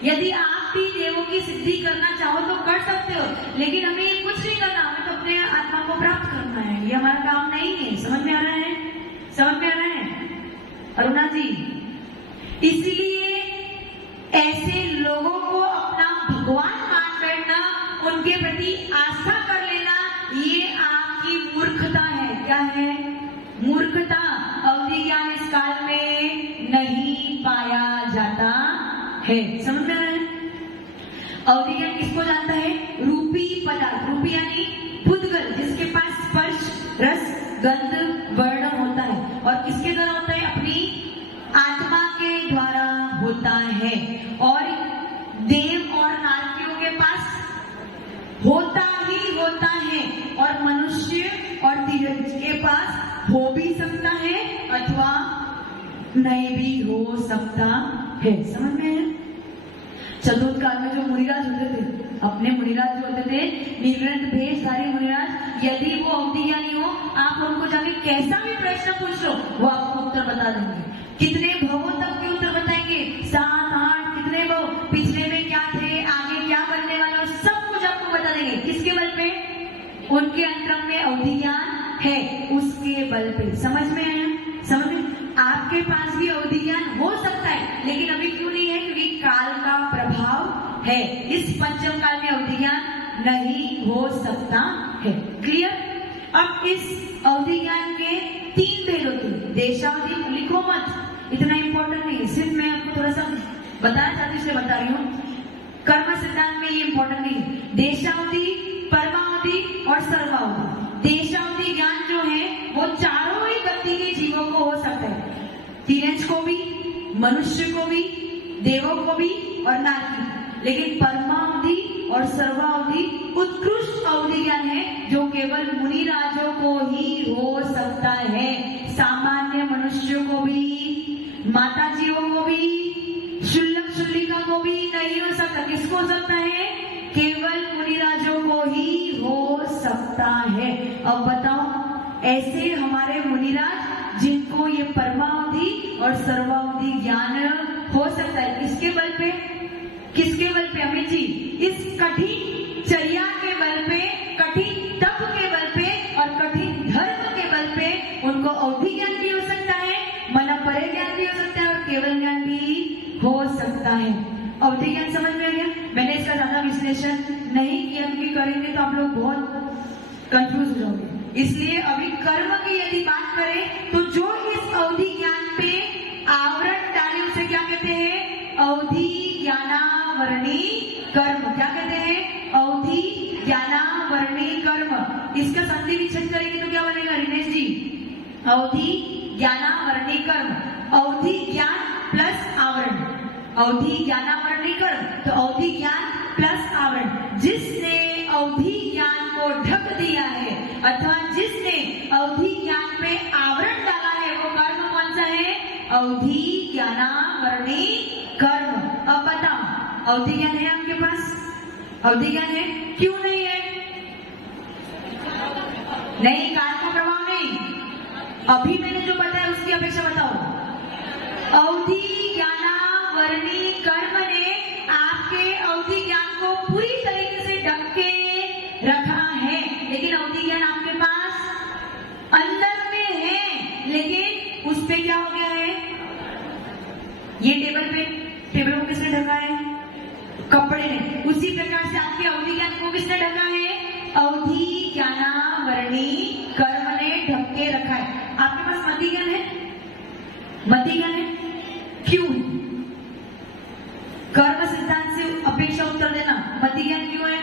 यदि आप भी देवों की सिद्धि करना चाहो तो कर सकते हो, लेकिन हमें कुछ नहीं करना, हमें तो अपने आत्मा को प्राप्त करना है, ये हमारा काम नहीं है। समझ में आ रहा है? समझ में आ रहा है अरुणा जी? इसलिए ऐसे लोगों को अपना भगवान मान बैठना, उनके प्रति आस्था कर लेना, ये आपकी मूर्खता है। क्या है? मूर्खता। अवधि ज्ञान इस काल में नहीं पाया जाता है। समझ में आ रहा है? अवधि ज्ञान किसको जानता है? रूपी पदार्थ, रूपी यानी भूतगल, जिसके पास स्पर्श, रस, गंध, वर्ण होता है। और किसके द्वारा होता है? अपनी आत्मा के द्वारा होता है। और देव और नारकियों के पास होता ही होता है, और मनुष्य और तीरथ के पास हो भी सकता है अथवा नहीं भी हो सकता है। समझ में है? चतुर्थ काल में जो मुनिराज होते थे, अपने मुनिराज जो होते थे, निर्ग्रंथ भेषधारी मुनिराज, यदि वो अवधि ज्ञानी हो, आप उनको जाके कैसा भी प्रश्न पूछ लो, वो आपको उत्तर बता देंगे। कितने भवों तक के उत्तर बताएंगे, 7, 8, कितने भव, पिछले में क्या थे, आगे क्या बनने वाला, सब कुछ आपको बता देंगे। किसके बल पे? उनके अंतरंग में अवधि ज्ञान है, उसके बल पे। समझ में आया? समझ में? आपके पास भी अवधि ज्ञान हो सकता है, लेकिन अभी क्यों नहीं है? क्योंकि काल का प्रभाव है। इस पंचम काल में अवधि ज्ञान नहीं हो सकता है। क्लियर? अब इस अवधि ज्ञान के 3 भेद होते हैं। देशावधि, लिखो मत, इतना इंपॉर्टेंट नहीं है, सिर्फ मैं आपको थोड़ा सा बताना चाहती हूँ, इसलिए बता रही हूँ। कर्म सिद्धांत में ये इंपॉर्टेंट नहीं है। देशावधि, परमावधि और सर्वावधि। देशावधि ज्ञान जो है वो चारों ही गति के जीवों को हो सकता है, तीरथ को भी, मनुष्य को भी, देवों को भी और नारकी। लेकिन परमावधि और सर्वावधि उत्कृष्ट अवधि ज्ञान है, जो केवल मुनिराजों को ही हो सकता है। सामान्य मनुष्यों को भी, माता जीवों को भी, शुल्लक शुल्लिका को भी नहीं हो सकता। किसको हो सकता है? केवल मुनिराजों को ही हो सकता है। अब बताओ, ऐसे हमारे मुनिराज जिनको ये परमावधि और सर्वावधि ज्ञान हो सकता है, किसके बल पे? किसके बल पे? अमित जी, इस कठिन चर्या के बल पे, कठिन तप के बल पे और कठिन धर्म के बल पे उनको अवधि ज्ञान भी हो सकता है, मन परे ज्ञान भी हो सकता है और केवल ज्ञान भी हो सकता है। अवधि ज्ञान समझ में आ गया? मैंने इसका ज्यादा विश्लेषण नहीं किया क्योंकि करेंगे तो आप लोग बहुत कंफ्यूज हो जाओगे। इसलिए अभी कर्म की यदि बात करें तो जो इस अवधि ज्ञान पे आवरण डाले उसे क्या कहते हैं? अवधि ज्ञानावरणी कर्म। क्या कहते हैं? अवधि ज्ञानावरणी कर्म। इसका संधि विच्छेद करेंगे तो क्या बनेगा रिनेश जी? अवधि ज्ञानावरणी कर्म। अवधि ज्ञान प्लस आवरण, अवधि ज्ञानावरणी कर्म। तो अवधि ज्ञान प्लस आवरण। जिसने अवधि ज्ञान को ढक दिया है अथवा जिसने अवधि ज्ञान पे आवरण डाला है वो कर्म कौन सा है? अवधि ज्ञानावरणी कर्म। अब बताओ अवधि ज्ञान है आपके पास? अवधि ज्ञान है? क्यों नहीं है? नहीं, काल का प्रभाव नहीं। अभी मैंने जो बताया उसकी अपेक्षा बताओ। अवधि ज्ञानावरणी कर्म ने आपके अवधि ज्ञान को पूरी तरीके से ढक के रखा है, लेकिन अवधि ज्ञान आपके पास अंदर में है, लेकिन उस पे क्या हो गया है? ये टेबल को किसने ढका है? कपड़े ने। उसी प्रकार से आपके अवधि ज्ञान को किसने ढका है? अवधि ज्ञानावरणी कर्म ने ढक के रखा है। आपके पास मति ज्ञान है? मति ज्ञान है? क्यों? कर्म सिद्धांत से अपेक्षा उत्तर देना। मति ज्ञान क्यों है?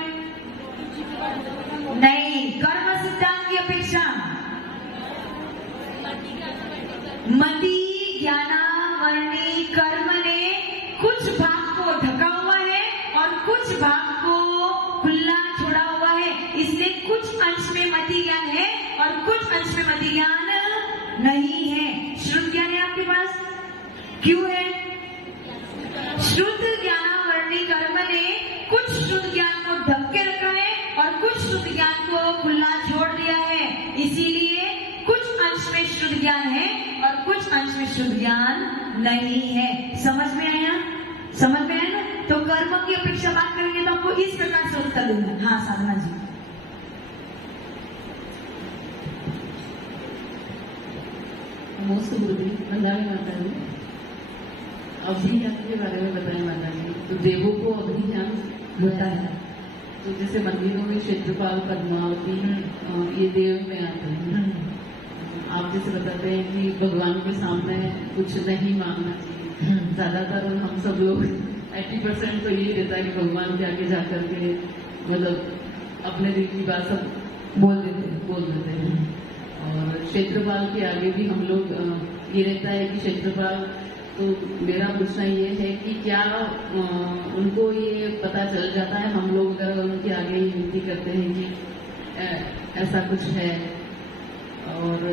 नहीं, कर्म सिद्धांत की अपेक्षा मति ज्ञानावरणी कर्म ने कुछ भाग को ढका हुआ है और कुछ भाग को खुला छोड़ा हुआ है। इसलिए कुछ अंश में मति ज्ञान है और कुछ अंश में मति ज्ञान नहीं है। श्रुत ज्ञान है आपके पास? क्यों है? शुद्ध ज्ञानावरणी कर्म ने कुछ शुद्ध ज्ञान को ढक के रखा है और कुछ शुद्ध ज्ञान को खुला छोड़ दिया है। इसीलिए कुछ अंश में शुद्ध ज्ञान है और कुछ अंश में शुद्ध ज्ञान नहीं है। समझ में आया? समझ में आया ना? तो कर्म की अपेक्षा बात करेंगे तो आपको इस प्रकार से उत्तर देना। हाँ साधना जी। नमस्ते गुरुदेव, मंदानी माता जी। अवधि ज्ञान के बारे में बताएं माता जी। तो देवों को अवधि ज्ञान होता है, तो जैसे मंदिरों में क्षेत्रपाल, पद्मावती ये देव में आते हैं। आप जैसे बताते हैं कि भगवान के सामने कुछ नहीं मांगना चाहिए। ज्यादातर हम सब लोग 80% तो यही रहता है कि भगवान के आगे जाकर के मतलब अपने दिल की बात सब बोल देते हैं। और क्षेत्रपाल के आगे भी हम लोग ये रहता है कि क्षेत्रपाल, तो मेरा प्रश्न ये है कि क्या उनको ये पता चल जाता है, हम लोग अगर उनके आगे विनती करते हैं कि ऐसा कुछ है। और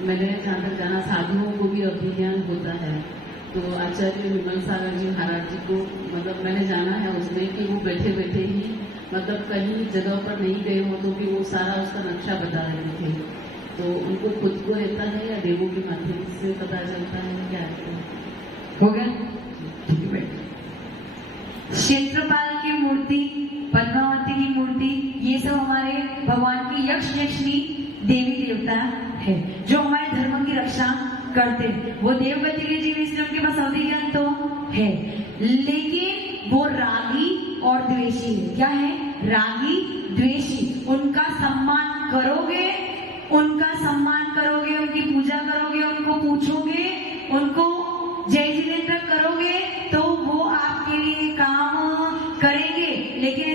मैंने जहाँ तक जाना साधुओं को भी अवधि ज्ञान होता है। तो आचार्य विमल सागर जी महाराज जी को मतलब मैंने जाना है उसमें कि वो बैठे बैठे ही मतलब कहीं जगह पर नहीं गए हो तो भी वो सारा उसका नक्शा बता रहे थे। तो उनको खुद को रहता है या देवों के माध्यम से पता चलता है, क्या हो गया? ठीक है बेटा। क्षेत्रपाल की मूर्ति, पद्मावती की मूर्ति, ये सब हमारे भगवान के यक्ष यक्षिणी देवी देवता है जो हमारे धर्म की रक्षा करते हैं। वो देवगति के जीव इसलिए उनके पास अवधि ज्ञान तो है, लेकिन वो रागी और द्वेषी है। क्या है? रागी द्वेषी। उनका सम्मान करोगे, उनकी पूजा करोगे, उनको पूछोगे, उनको जय जिनेन्द्र करोगे तो वो आपके लिए काम करेंगे। लेकिन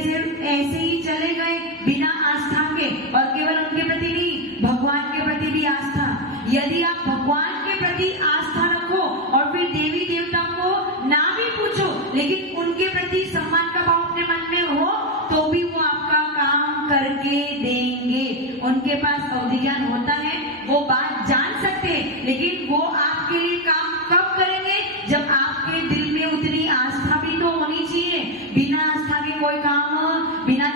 ऐसे ही चले गए बिना आस्था के, और केवल उनके प्रति नहीं भगवान के प्रति भी आस्था। यदि आप भगवान के प्रति आस्था रखो और फिर देवी देवता को ना भी पूछो लेकिन उनके प्रति सम्मान का भाव अपने मन में हो तो भी वो आपका काम करके देंगे। उनके पास अवधि ज्ञान होता है, वो बात जान सकते हैं, लेकिन वो आपके लिए काम कब करेंगे? जब आपके दिल में उतनी आस्था भी तो होनी चाहिए। बिना आस्था के कोई काम, बिना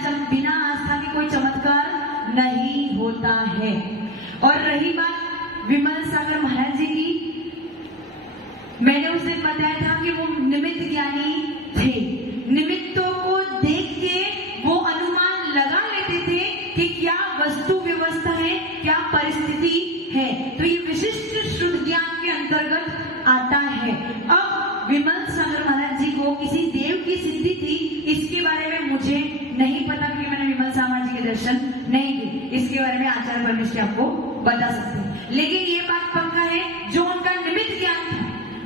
आस्था के कोई चमत्कार नहीं होता है। और रही बात विमल सागर महाराज जी की, मैंने उसे बताया था कि वो निमित्त ज्ञानी थे। निमित्तों को देख के वो अनुमान नहीं पता कि मैंने विमल सामा जी के दर्शन नहीं किए, इसके बारे में आचार्य परमेश्वर आपको बता सकते हैं। लेकिन ये बात पक्का है, जो उनका निमित्त ज्ञान था,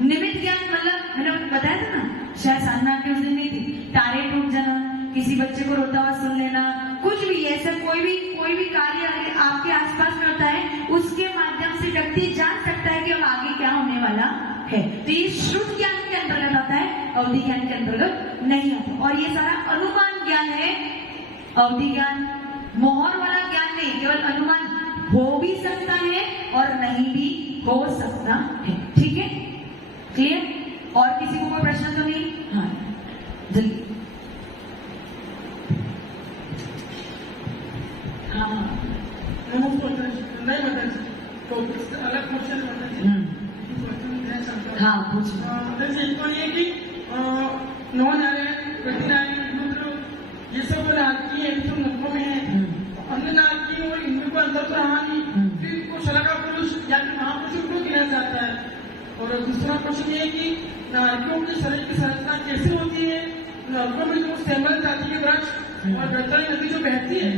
निमित्त ज्ञान मतलब मैंने बताया था ना, शायद साधना के उस दिन नहीं थी, तारे टूट जाना, किसी बच्चे को रोता हुआ सुन लेना, कुछ भी ऐसा कोई भी कार्य आपके आसपास में होता है, उसके माध्यम से व्यक्ति जान सकता है कि अब आगे क्या होने वाला है। तो ये श्रुत ज्ञान के अंतर्गत आता है, अवधि ज्ञान के अंतर्गत नहीं आता। और ये सारा अनुमान ज्ञान है, अवधि ज्ञान मोहर वाला ज्ञान नहीं, केवल अनुमान हो भी सकता है और नहीं भी हो सकता है। ठीक है, क्लियर? और किसी को कोई प्रश्न तो नहीं? हाँ जल्दी। हाँ नमस्कार नहीं माता जी, तो अलग क्वेश्चन माता जी, हाँ पूछ। जैसे एक तो ये कि नवनारायण गतिनारायण रुद्र ये सब नारकी है, सब नब्बों में है, अन्य नारकी और हिंदू को अंदर तो रहा नहीं, फिर इनको शलाका पुरुष या फिर महापुरुष को गिना जाता है। और दूसरा क्वेश्चन ये है कि नारकियों के शरीर की संरचना कैसे होती है, नब्बों में जो सैमल जाति के वृक्ष और गंगा नदी जो बहती है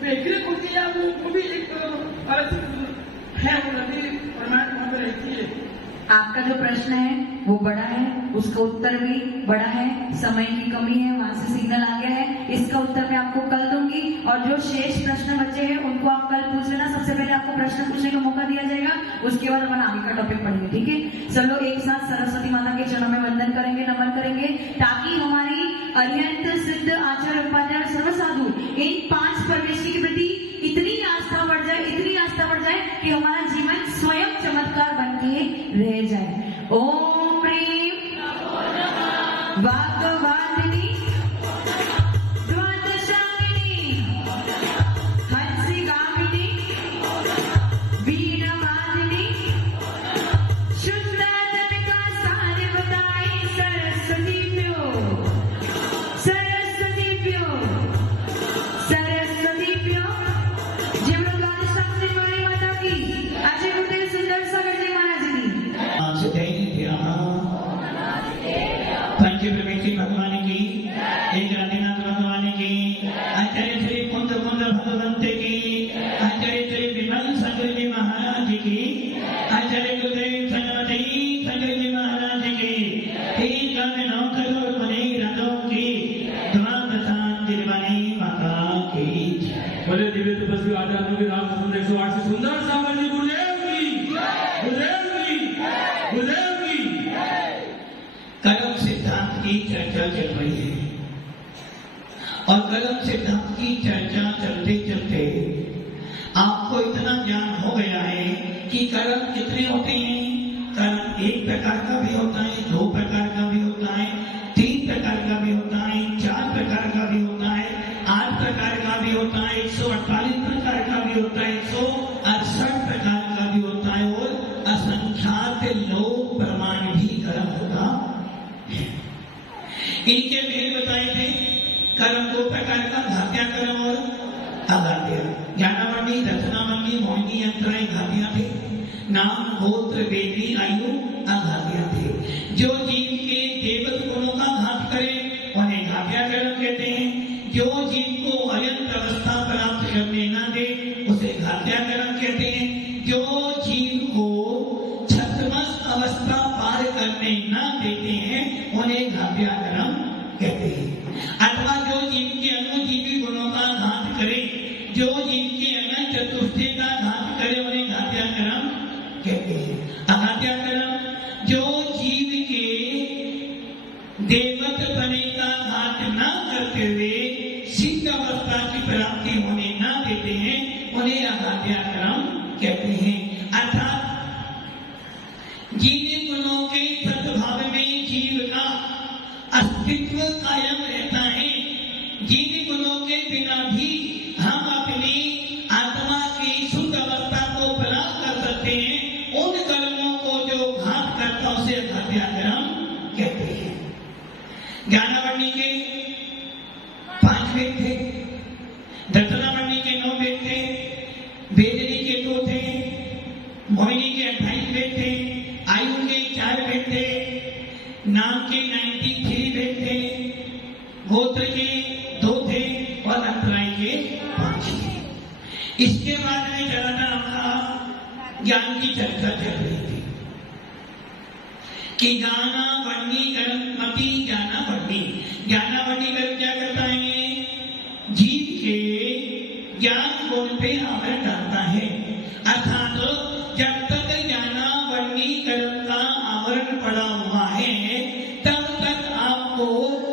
व्यतिरिक्त होती है, वो भी एक अलग है, वो नदी परमानेंट वहां पर रहती है। आपका जो प्रश्न है वो बड़ा है, उसका उत्तर भी बड़ा है, समय की कमी है, वहां से सिग्नल आ गया है, इसका उत्तर मैं आपको कल दूंगी। और जो शेष प्रश्न बचे हैं उनको आप कल पूछ लेना, सबसे पहले आपको प्रश्न पूछने का मौका दिया जाएगा, उसके बाद अपन आगे का टॉपिक पढ़ेंगे। ठीक है, सब लोग एक साथ सरस्वती माता के चरणों में वंदन करेंगे, नमन करेंगे, ताकि हमारी अरिहंत सिद्ध आचार्य उपाचार्य सर्व साधु इन 5 परमेश्वरी के प्रति इतनी आस्था बढ़ जाए, इतनी आस्था बढ़ जाए कि हमारा जीवन स्वयं चमत्कार बन के रह जाए। ओम प्रेम वाग्वादिनी द्वादशांगिनी हंसिकामिनी वीणवादिनी शुद्धात्मिका सार्वदायी सरस्वतीभ्यो सरस्वतीभ्यो सरस्वतीभ्यो। जय बोलो द्वादशांगिनी गौरी माता की, आचार्य गुरुदेव सुंदर सागर जी महाराज की। पंचप्रमेशी भगवान की, एक आदिनाथ भगवान की, आचार्य श्री कुंद भगवंत की, आचार्य श्री विमल सागर जी महाराज की, आचार्य गुरुदेव सरस्वती सागर जी महाराज की, 3 करोड़ बने रथों की, द्वादशांगिनी माता की। बोले दिव्य तपस्वी आचार्यों की राम 108 से सुंदर सागर जी गुरुदेव की, गुरुदेव की, गुरुदेव की। कर्म सिद्धांत की चर्चा चल रही है और कर्म सिद्धांत की चर्चा चलते चलते आपको इतना ज्ञान हो गया है कि कर्म कितने होते हैं। कर्म 1 प्रकार का भी होता है, 2 प्रकार का भी होता है, 3 प्रकार का भी होता है, 4 प्रकार का भी होता है, 8 प्रकार का भी होता है, 148 प्रकार का भी होता है, 168 प्रकार का भी होता है और असंख्यात लोक प्रमाण भी कर्म होता है। इनके मेल बताए थे कर्म 2 प्रकार का, घात्या कर्म और अघात्या। ज्ञानावंडी, दर्शनावंडी, मोहिनी यंत्राएं घातियां थे, नाम गोत्र वेदी आयु अघात्या थे। जो जीव के देवत गुणों का घात करे उन्हें घात्या कर्म कहते हैं। जो जीव को अयंत अवस्था प्राप्त करने न दे उसे घात्या कर्म कहते हैं। जो जीव को छत्रमस अवस्था पार करने न देते हैं उन्हें घात्या कर्म कहते हैं। अथवा जो जीव के अनुजीवी गुणों का घात करे, जो जीव के अनंत चतुष्टय का घात करे उन्हें घात्या कर्म कहते हैं। अघात्या कर्म जो जीव के देवत बने का घात न करते हुए सिद्ध अवस्था की प्राप्ति होने न देते हैं उन्हें अघात्या कर्म कहते हैं। अर्थात जिन गुणों के सद्भाव में जीव का अस्तित्व कायम रहता है, जिन गुणों के बिना भी हम अपनी आत्मा की शुद्ध अवस्था को प्राप्त कर सकते हैं, उन कर्मों को जो घात करता उसे घात्या कर्म कहते हैं। ज्ञानावंडी के 5 वेद थे, दर्शनावंडी के 9 वेद थे, वेदनी के 2 थे, मोहिनी के 28 वेद थे, आयु के 4 वेद थे, नाम के 93 वेद थे, गोत्र के 2 थे, इसके बाद में चला था ज्ञान की चर्चा चल रही थी कि ज्ञाना वर्णी कर्मति ज्ञाना वर्णी कर्म क्या करता है? जीव के ज्ञान गुण पे आवरण डालता है। अर्थात जब तक ज्ञाना वर्णी कर्म का आवरण पड़ा हुआ है तब तक आपको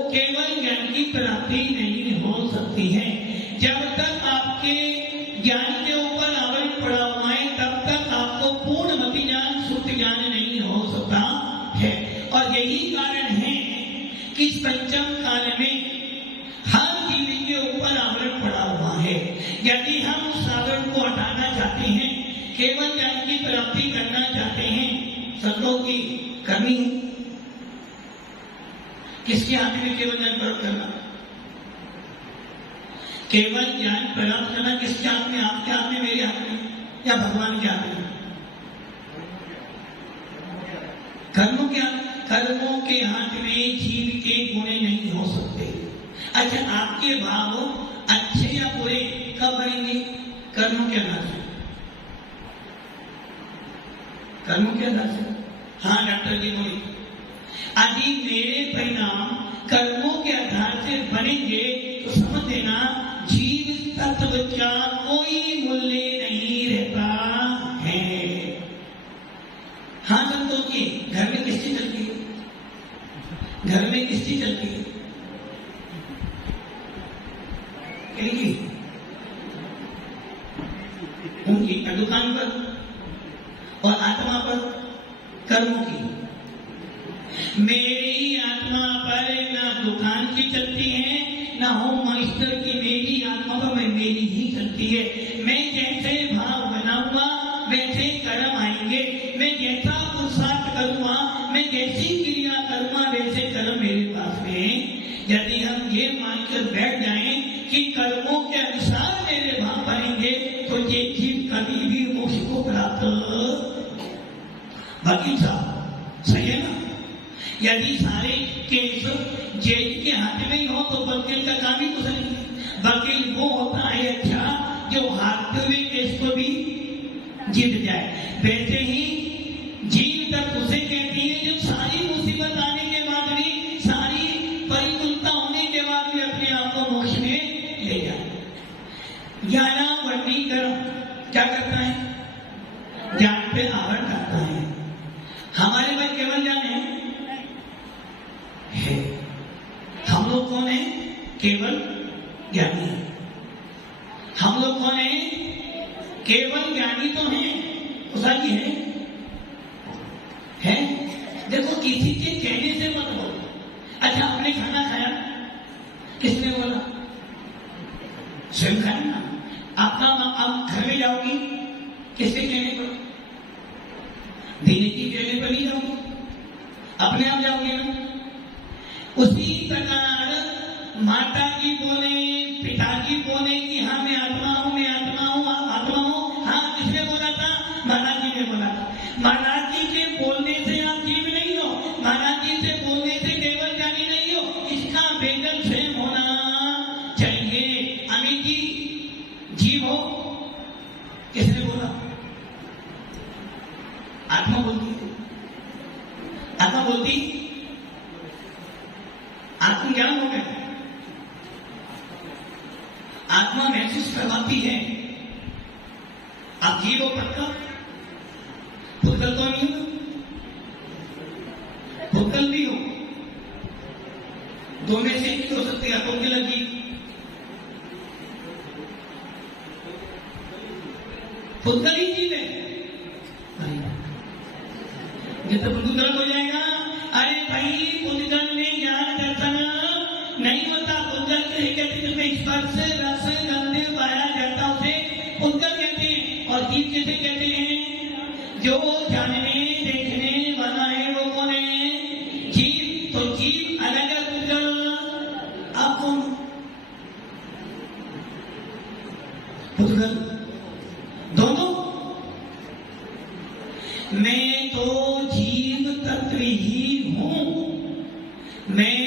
केवल ज्ञान की प्राप्ति नहीं हो सकती है। जब तक आपके ज्ञान के ऊपर आवरण पड़ा हुआ है तब तक आपको पूर्णमति ज्ञान शुद्ध ज्ञान नहीं हो सकता है। और यही कारण है कि इस पंचम काल में हर जीव के ऊपर आवरण पड़ा हुआ है। यदि हम उस आवरण को हटाना चाहते हैं, केवल ज्ञान की प्राप्ति करना चाहते हैं, सब लोग की करनी है। किसके हाथ में केवल ज्ञान प्राप्त करना? केवल ज्ञान प्राप्त करना किसके हाथ में? आपके हाथ में, मेरे हाथ में, या भगवान के हाथ में? कर्मों के हाथ में जीव के गुण नहीं हो सकते। अच्छा, आपके भाव अच्छे या बुरे कब बनेंगे? कर्मों के आधार से। कर्मों के आधार से। हाँ डॉक्टर जी बोलिए। यदि मेरे परिणाम कर्मों के आधार से बनेंगे तो समझ लेना जीव तत्व का कोई मूल्य नहीं रहता है। हाँ संतोषी, घर में किस चीज चलती है? घर में किस चीज चलती है? उनकी दुकान पर और आत्मा पर कर्मों की। मेरी आत्मा पर ना दुकान की चलती है ना होम मास्टर की। मेरी आत्मा पर मेरी ही चलती है। मैं जैसे भाव बनाऊंगा वैसे कर्म आएंगे। मैं जैसा पुरुषार्थ करूंगा, मैं जैसी क्रिया करूंगा वैसे कर्म मेरे पास में। यदि हम ये मानकर बैठ जाएं कि कर्मों के अनुसार मेरे भाव बनेंगे तो ये जीव कभी भी मोक्ष को प्राप्त बाकी साहब सही है ना? यदि सारे केस जेल के हाथ में ही हो तो वकील का काम ही कुछ नहीं है। वकील वो होता है अच्छा जो हारते हुए केस को भी जीत जाए। वैसे ही जीव तक उसे कहती है जो सारी मुसीबत आने के बाद भी, सारी परिकुलता होने के बाद भी अपने आप को मोक्ष में ले जाए। ज्ञाना वर्णी कर्म क्या करता है? ज्ञान पे आवरण करता है। हमारे पास केवल ज्ञान है। हम लोग कौन है? केवल ज्ञानी है। हम लोग कौन है? केवल ज्ञानी तो है, उसा जी है? देखो किसी के कहने से मत बोलो। अच्छा, आपने खाना खाया, किसने बोला? स्वयं खाया ना। आप घर में जाओगी, किसके कहने पर? देने की कहने पर नहीं जाओगी, अपने आप जाओगे ना। उसी प्रकार माता जी बोले, पिताजी बोले कि हाँ मैं आत्मा हूँ, मैं आत्मा हूँ, आत्मा हूँ। हाँ, किसने बोला था? महाराज जी ने बोला था। महाराज जी के बोलने से आप जीव नहीं हो। महाराज जी से बोलने से केवल ज्ञानी नहीं हो। इसका वेदन स्वयं होना चाहिए। अमित जी जीव हो, किसने बोला? आत्मा बोलती है। आत्मा बोलती, आत्मज्ञान हो गया। आत्मा महसूस करवाती है। आप जीव हो पक्का? भूतल तो नहीं हो, भूतल भी हो। दो में से एक हो सकती है। आपको क्या लगी? भूतल ही जीव है। ये तो बिल्कुल गलत हो जाएगा। अरे भाई, पुद्गल में ज्ञान दर्शन नहीं होता। पुद्गल के कहते जिसमें स्पर्श रस गंध पाया जाता उसे पुद्गल कहते हैं। और जीव किसे कहते हैं? जो जानने देखने वाला है वो कौन है? जीव। तो जीव अलग है, पुद्गल आप कौन? पुद्गल दोनों। मैं तो जीव तत्व ही हूं। मैं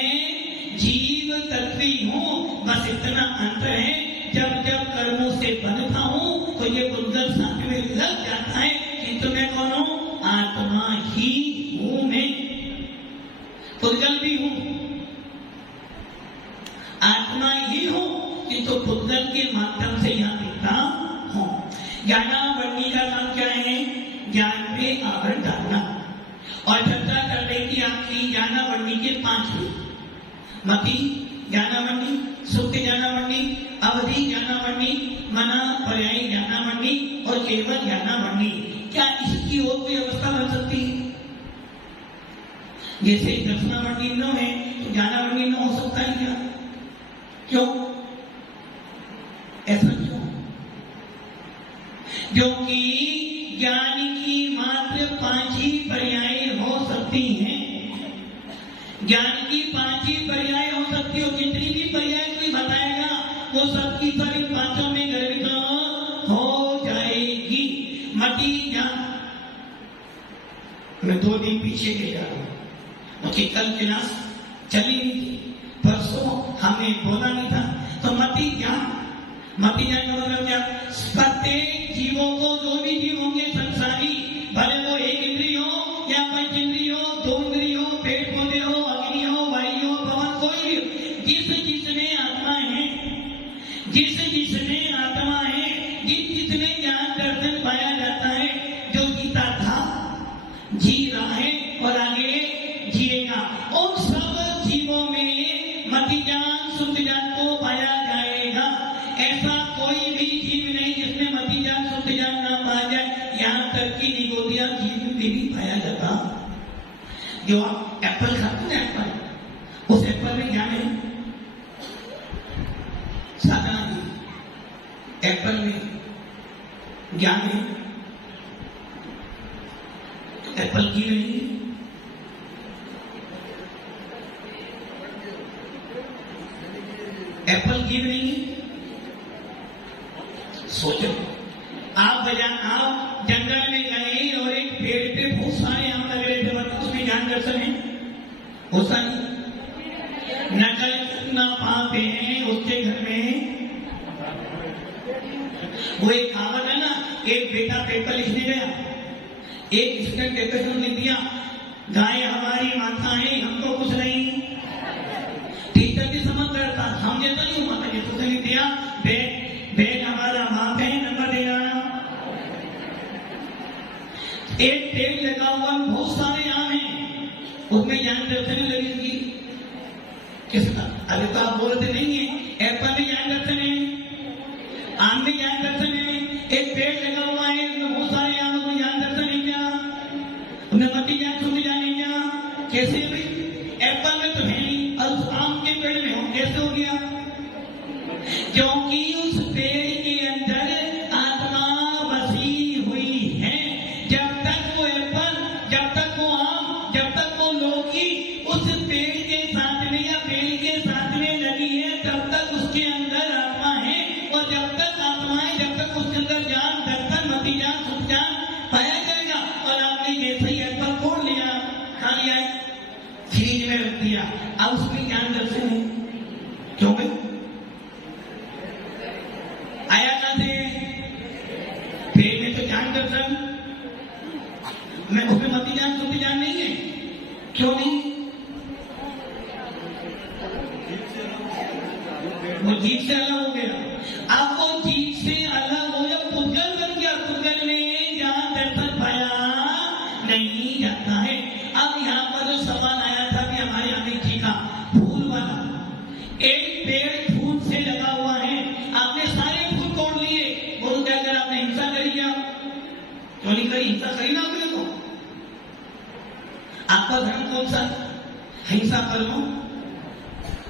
जीव तत्व ही हूं। बस इतना अंतर है, जब जब कर्मों से बनता हूं ये पुद्गल साथ में लग जाता है कि तो मैं कौन हूं? आत्मा ही हूं मैं, पुद्गल भी हूं, आत्मा ही हूं किंतु पुद्गल के माध्यम से यहां दिखता हूं। ज्ञानावरणी का काम क्या है? ज्ञान पे आवरण डालना। और चर्चा कर रही थी आपकी ज्ञानावरणी के 5 रूप, मति ज्ञानावरणी, सुप्ति ज्ञानावरणी, अवधि ज्ञानावरणी, मना पर्यायी ज्ञानावरणी और केवल ज्ञानावरणी। क्या इसकी और कोई अवस्था बन सकती है? जैसे दर्शनावरणी न है तो ज्ञानावरणी न हो सकता है क्या? क्यों? ऐसा क्यों? क्योंकि ज्ञान की मात्र 5 ही पर्याय हो सकती हैं। ज्ञान की 5 ही पर्याय हो सकती हो, जितनी भी पर्याय कोई बताएगा वो सबकी सब इन 5 में गर्भित हो जाएगी। मति ज्ञान, मैं 2 दिन पीछे ले जा रहा हूं क्योंकि कल क्लास चली नहीं थी, परसों हमने बोला नहीं था। तो मति ज्ञान, मति ज्ञान का मतलब क्या? प्रत्येक जीवों को, जो भी जीव होंगे संसारी, भले वो 1 इंद्रिय हो या 5 इंद्रिय हो, 2 इंद्रिय हो, पेड़ पौधे हो, अग्नि हो, वायु हो, पवन, कोई भी, जिसमें आत्मा है, जिसमें आत्मा है, जिसमें ज्ञान दर्शन पाया जाता है, जो जीता था, जी रहा है और आगे जिएगा, उन सब जीवों में मति ज्ञान, शुद्ध ज्ञान को पाया जाएगा। ऐसा कोई भी जीव नहीं जिसमें मति ज्ञान, शुद्ध ज्ञान ना पाया जाए। यहाँ तक कि निगोदिया जीव में भी पाया जाता। जो आप एप्पल खाते हैं, एप्पल, उस एप्पल में क्या है? साधा जी, एप्पल में ज्ञान है, तो एप्पल की नहीं, एप्पल की नहीं है। सोचो, आप जंगल में गए और एक पेड़ पे बहुत सारे आम लग रहे थे, मतलब उसमें ज्ञान दर्शन है? होता नहीं। नकल करना पाते हैं उसके घर में। वो एक कहावत है ना, एक बेटा पेपर लिखने गया, एक स्टूडेंट पेपर लिख दिया, गाय हमारी माता है, हमको कुछ नहीं। टीचर भी समझ करता, हम जैसा नहीं हुआ था, जैसे लिख दिया, बैग हमारा बाप है, नंबर देना। एक पेड़ लगा हुआ, बहुत सारे आम हैं, उसमें ज्ञान दर्शन लगी थी किसका? अभी तो आप बोलते नहीं है, एप्पल में ज्ञान दर्शन है, आम में ज्ञान दर्शन है। एक पेड़ लगा हुआ है, उसमें बहुत सारे आम, उसमें ज्ञान दर्शन है क्या? उन्हें मति ज्ञान, शुद्ध ज्ञान है क्या? कैसे भाई? एप्पल में तो है नहीं और आम के पेड़ में हो, कैसे हो गया? क्योंकि उस पेड़ के अंदर आत्मा बसी हुई है। जब तक वो एप्पल, जब तक वो आम, जब तक वो लौकी उस पेड़ के साथ में या पेड़ के साथ में लगी है, तब तक उसके अंदर आत्मा है। और जब तक आत्मा है, जब तक उसके अंदर ज्ञान दर्शन, मति ज्ञान, शुद्ध ज्ञान पाया जाएगा। और आपने जैसे ही एप्पल तोड़ लिया, खा लिया, फ्रिज में रख दिया, अब उसमें ज्ञान दर्शन है। क्यों भाई? आया कहां से? पेड़ में तो ज्ञान दर्शन, मैं उसमें मति ज्ञान, शुद्ध ज्ञान नहीं है। क्यों नहीं? वो जीव से अलग हो गया। अब वो जीव से अलग हो जब पुद्गल बन गया, पुद्गल में ज्ञान दर्शन पाया नहीं जाता है। अब यहाँ पर जो सवाल आया था कि हमारे अमित जी का फूल वाला, एक पेड़ फूल से लगा हुआ है, आपने सारे फूल तोड़ लिए, बोलो क्या कर आपने हिंसा करी क्या? क्यों नहीं करी? हिंसा करी ना आपने को? आपका धर्म कौन सा? हिंसा कर्म।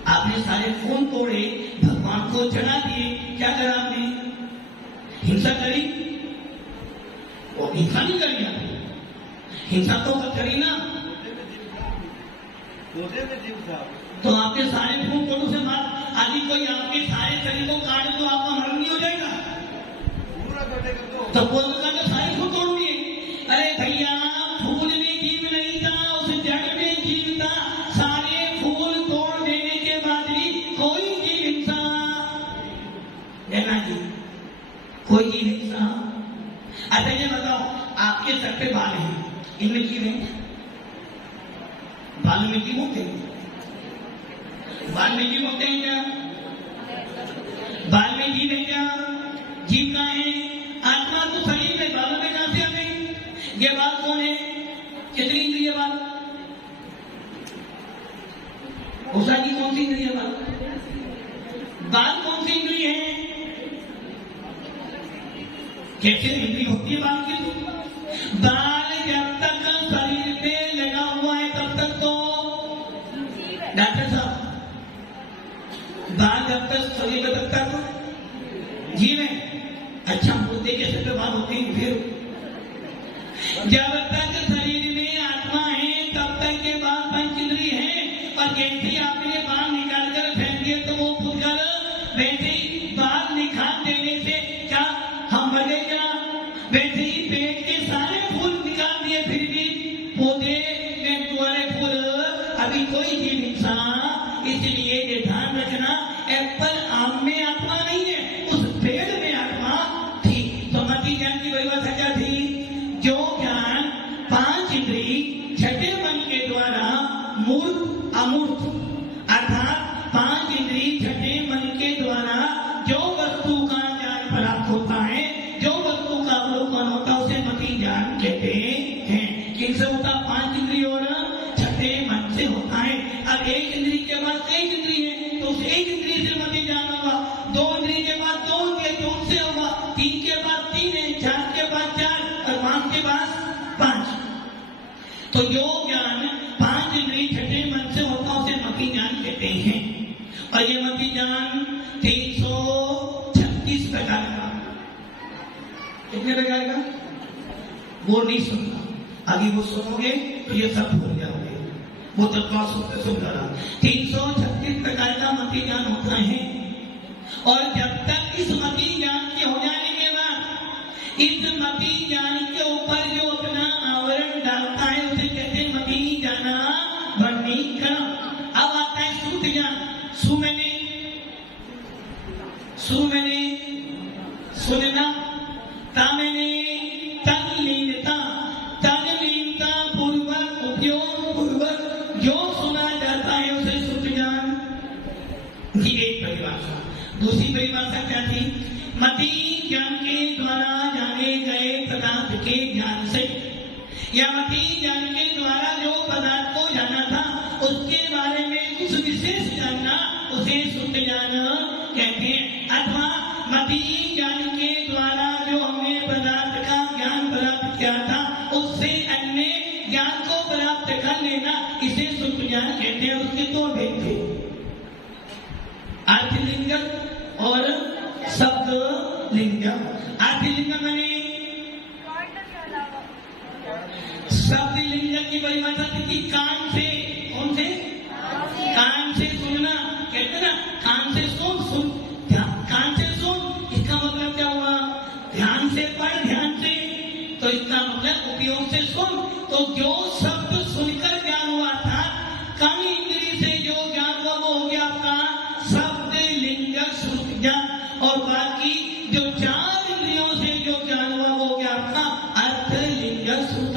आपने सारे फूल तोड़े, भगवान को चढ़ा दिए, क्या करा आपने? हिंसा करी? वो हिंसा नहीं करी आपने, हिंसा तो करी ना। तो आपके सारे फूल तोड़ो से बात, आदि कोई आपके सारे शरीर को काट तो आपका मरण नहीं हो जाएगा? तो बोल तो सारे फूल तोड़ दिए। अरे भैया, फूल में जीव नहीं था, उस जड़ में जीव था। सारे फूल तोड़ देने के बाद भी कोई जीव हिंसा, लेना जी कोई जी नहीं सहा। अच्छा ये बताओ, आपके सर पे बाल हैं, इनमें जीव है? बाल में जीव होते हैं? बाल में जीव होते हैं क्या? बाल में जीव है क्या? जीव कहाँ है? आत्मा तो शरीर में, बालों में कहां से आ गई? ये बाल कौन है? कितनी इंद्रिय बाल? उषा की कौन सी इंद्रिय बाल? बाल कौन सी इंद्रिय है? कैसे इंद्रिय होती है बाल की? बाल जब तक शरीर पे लगा हुआ है तब तक तो डॉक्टर साहब, बाल जब तक शरीर में तब तक जीव है। अच्छा मुद्दे के सर पे बाल होते हैं, फिर जब तक शरीर में आत्मा है तब तक के बाल पंच इंद्रिय है। और जैसे आपने बाल निकाल कर फेंक दिए तो वो फूलकर वैसे ही बाल निकाल देने से क्या हम मरे क्या? वैसे ही पेट के सारे फूल निकाल दिए फिर भी पौधे में तुम्हारे फूल अभी कोई जीव इंसान। इसलिए ये ध्यान रखना, एप्पल आम में आत्मा नहीं है, उस पेड़ में आत्मा थी। तो मति ज्ञान की परिभाषा क्या थी? जो ज्ञान पांच इंद्रिय छठे मन के द्वारा मूर्त अमूर्त अर्थात पांच इंद्रिय छठे मन के द्वारा जो वस्तु का ज्ञान प्राप्त होता है, जो वस्तु का अवलोकन होता है, उसे मति ज्ञान कहते हैं। किनसे होता? पांच इंद्रिय और छठे मन से होता है। अब एक इंद्रिय के बाद एक इंद्रिय है तो उस एक इंद्रिय से मति ज्ञान होगा, दो इंद्रिय के बाद दो इंद्रिय तो उनसे होगा, तीन के बाद तीन है, चार के बाद चार और पांच के बाद पांच। तो जो ज्ञान पांच इंद्रिय छठे मन से होता है उसे मति ज्ञान कहते हैं। और ये मति ज्ञान 336 प्रकार का। कितने प्रकार का? वो नहीं सुनना, आगे वो सुनोगे तो ये सब भूल जाओगे। वो तत्व सुनते सुन रहा 336 प्रकार का मति ज्ञान होता है। और जब तक इस मति ज्ञान के हो जाने के बाद इस मति ज्ञान के ऊपर जो अपना आवरण डालता है उसे कहते हैं मति ज्ञाना वर्णीकरण। अब आता है श्रुत ज्ञान। सु मैंने सुनना, ता मैंने तल्लीनता, तल्लीनता पूर्वक उपयोग पूर्वक जो सुना जाता है उसे श्रुत ज्ञान की एक परिभाषा। दूसरी परिभाषा क्या थी? मति ज्ञान के द्वारा जाने गए पदार्थ के ज्ञान से, या मति ज्ञान के द्वारा जो पदार्थ को जाना था उसके बारे में कुछ विशेष जानना, उसे श्रुत ज्ञान कहते हैं। अथवा मति ज्ञान के द्वारा जो हमने पदार्थ का ज्ञान प्राप्त किया था उससे अन्य ज्ञान को प्राप्त कर लेना, इसे श्रुत ज्ञान कहते हैं। उसके दो भेद थे, आर्थिलिंग और शब्द लिंग। आर्थिलिंग माने शब्द लिंग की परिभाषा थी कान से, कौन से? कान से सुनना। कहते ना कान से सुन, कान से सुन, इसका मतलब क्या हुआ? ध्यान से पढ़, ध्यान से, तो इसका मतलब उपयोग से सुन। तो जो शब्द सुनकर ज्ञान हुआ था, कम इंद्रिय से जो ज्ञान हुआ वो हो गया आपका शब्द लिंग श्रुत ज्ञान। और बाकी जो चार इंद्रियों से जो ज्ञान हुआ वो हो गया आपका अर्थ लिंग श्रुत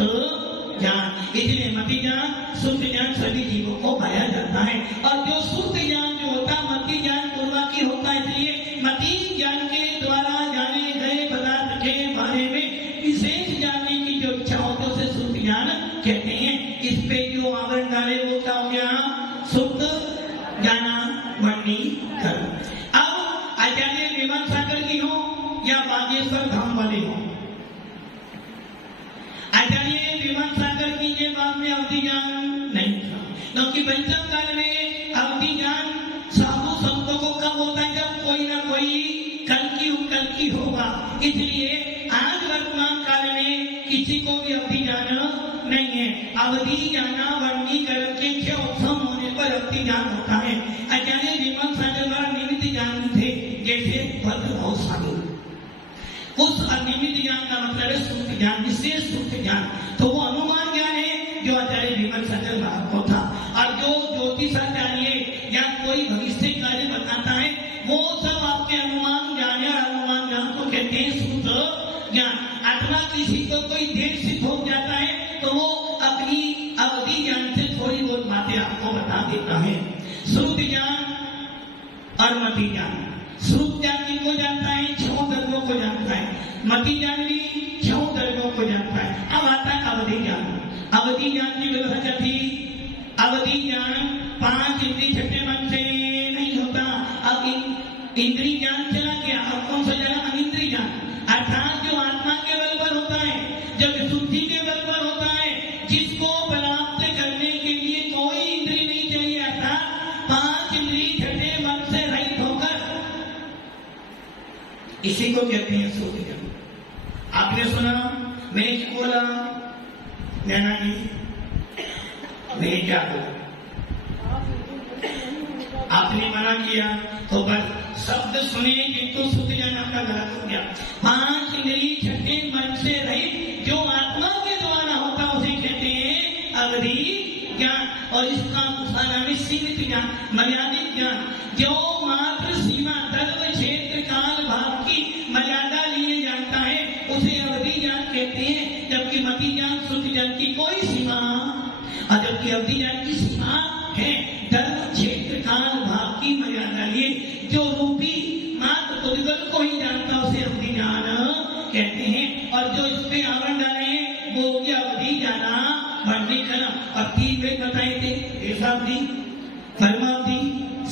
ज्ञान। इसलिए मति ज्ञान शुद्ध ज्ञान सभी जीवों को पाया जाता है। और जो शुद्ध ज्ञान जो होता है मति ज्ञान पूर्वकी होता है। इसलिए मति ज्ञान के द्वारा जाने गए पदार्थ के बारे में विशेष जानने की जो इच्छा होती है उसे शुद्ध ज्ञान कहते हैं। इस पे जो आवरण डाले वो क्या हो गया? शुद्ध ज्ञानावरणीकरण। अब आचार्य विमल सागर जी हो या बागेश्वर धाम वाले हो, आचार्य विमल सागर की के बाद में अवधि ज्ञान नहीं था, क्योंकि पंचम काल में अवधि ज्ञान साधु संतों को कब होता है? जब कोई ना कोई कल्कि होगा। इसलिए आज वर्तमान काल में किसी को भी अवधि ज्ञान नहीं है। अवधि ज्ञानावरणीकरण के 6 उत्सव होने पर अवधि ज्ञान होता है। आचार्य विमल सागर द्वारा निमित्त ज्ञान थे, जैसे भद्र और साधु। उस अनियमित ज्ञान का मतलब है श्रुत ज्ञान, विशेष श्रुत ज्ञान। तो वो अनुमान ज्ञान है जो आचार्य विमल सागर महाराज को था। और जो ज्योतिषाचार्य या कोई भविष्य कार्य बताता है वो सब आपके अनुमान ज्ञान है। और अनुमान ज्ञान को कहते हैं श्रुत ज्ञान। आत्मा किसी को कोई देर सिद्ध हो जाता है तो वो अपनी अवधि ज्ञान से थोड़ी बहुत बातें आपको बता देता है। श्रुत ज्ञान और मति ज्ञान। श्रुत ज्ञान किनको जानता है? 6 द्रव्यों को जानता है। मति ज्ञान भी 6 द्रव्यों को जानता है। अब आता है अवधि ज्ञान। अवधि ज्ञान की व्यवस्था क्या थी? अवधि ज्ञान 5 इंद्रिय छठे मन से नहीं होता। अब इंद्रिय ज्ञान चला गया। अब कौन सा जाना? अनिंद्रिय ज्ञान, अर्थात जो आत्मा के बल पर होता है, जब विशुद्धि के बल पर होता है, जिसको प्राप्त करने के लिए कोई इंद्रिय नहीं चाहिए, अर्थात 5 इंद्रिय छठे मन से रहित होकर, इसी को कहते हैं श्रुति ज्ञान। आपने सुना, मैंने क्या बोला? नैना जी, मैंने क्या बोला? आपने मना किया तो बस शब्द सुने किंतु श्रुति ज्ञान आपका गलत हो गया। 5 इंद्रिय छठे मन से रहित जो आत्मा के द्वारा होता उसे कहते हैं अवधि ज्ञान। और इसका दूसरा नाम है सीमित ज्ञान, मर्यादित ज्ञान, जो मात्र सीमा द्रव्य क्षेत्र काल भाव की मर्यादा लिए जानता है उसे अवधि ज्ञान कहते हैं। जबकि मति ज्ञान श्रुति ज्ञान की कोई सीमा, और जबकि अवधि ज्ञान की सीमा है द्रव्य क्षेत्र काल भाव की मर्यादा लिए जो रूपी मात्र उद्गल को ही जानता उसे अवधि ज्ञान कहते हैं। और जो इस पे आवरण डाले हैं वो हो गया अवधि जाना वर्णीकरण। और 3 वेद बताए थे, देशावधि, कर्मावधि,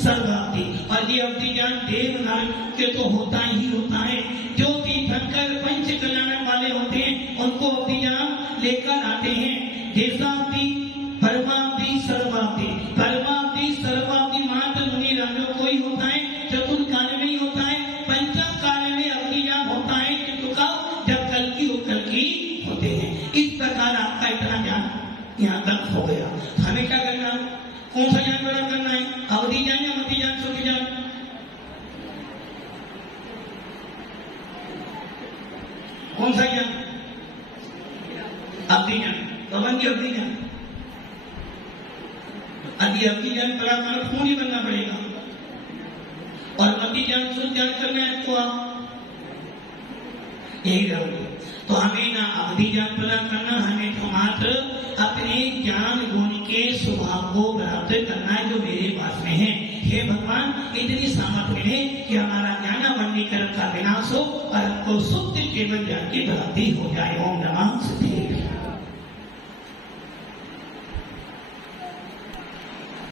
सर्वावधि। और ये अवधि ज्ञान देव नाग के तो होता ही होता है। जो तीर्थंकर पंच कल्याण वाले होते हैं उनको अवधि ज्ञान लेकर आते हैं। देशावधि, परमावधि, सर्वावधि। परमावधि सर्वावधि मात्र मुनि राजों को ही होता है, चतुर्थ काल में ही होता है। पंचम काल में अवधि ज्ञान होता है किंतु कब? जब कल की उपकल की होते हैं। इस प्रकार आपका इतना ज्ञान यहाँ तक हो गया। हमें क्या करना? कौन सा ज्ञान बड़ा करना है? अवधि ज्ञान या मति ज्ञान, श्रुति ज्ञान? कौन सा ज्ञान? अवधि ज्ञान। कवन की अवधि ज्ञान? अभी अवधि ज्ञान बड़ा कर खून ही बनना पड़ेगा। और मति ज्ञान श्रुति ज्ञान करना है तो आप यही रहोगे। तो हमें ना अवधि ज्ञान प्रदान करना, हमें तो मात्र अपने ज्ञान गुण के स्वभाव को प्राप्त करना है जो मेरे पास में है। हे भगवान, इतनी सामर्थ्य मिले कि हमारा ज्ञानावरणीकरण का विनाश हो और हमको शुद्ध केवल ज्ञान की प्राप्ति हो जाए। ओम नमः शिवाय।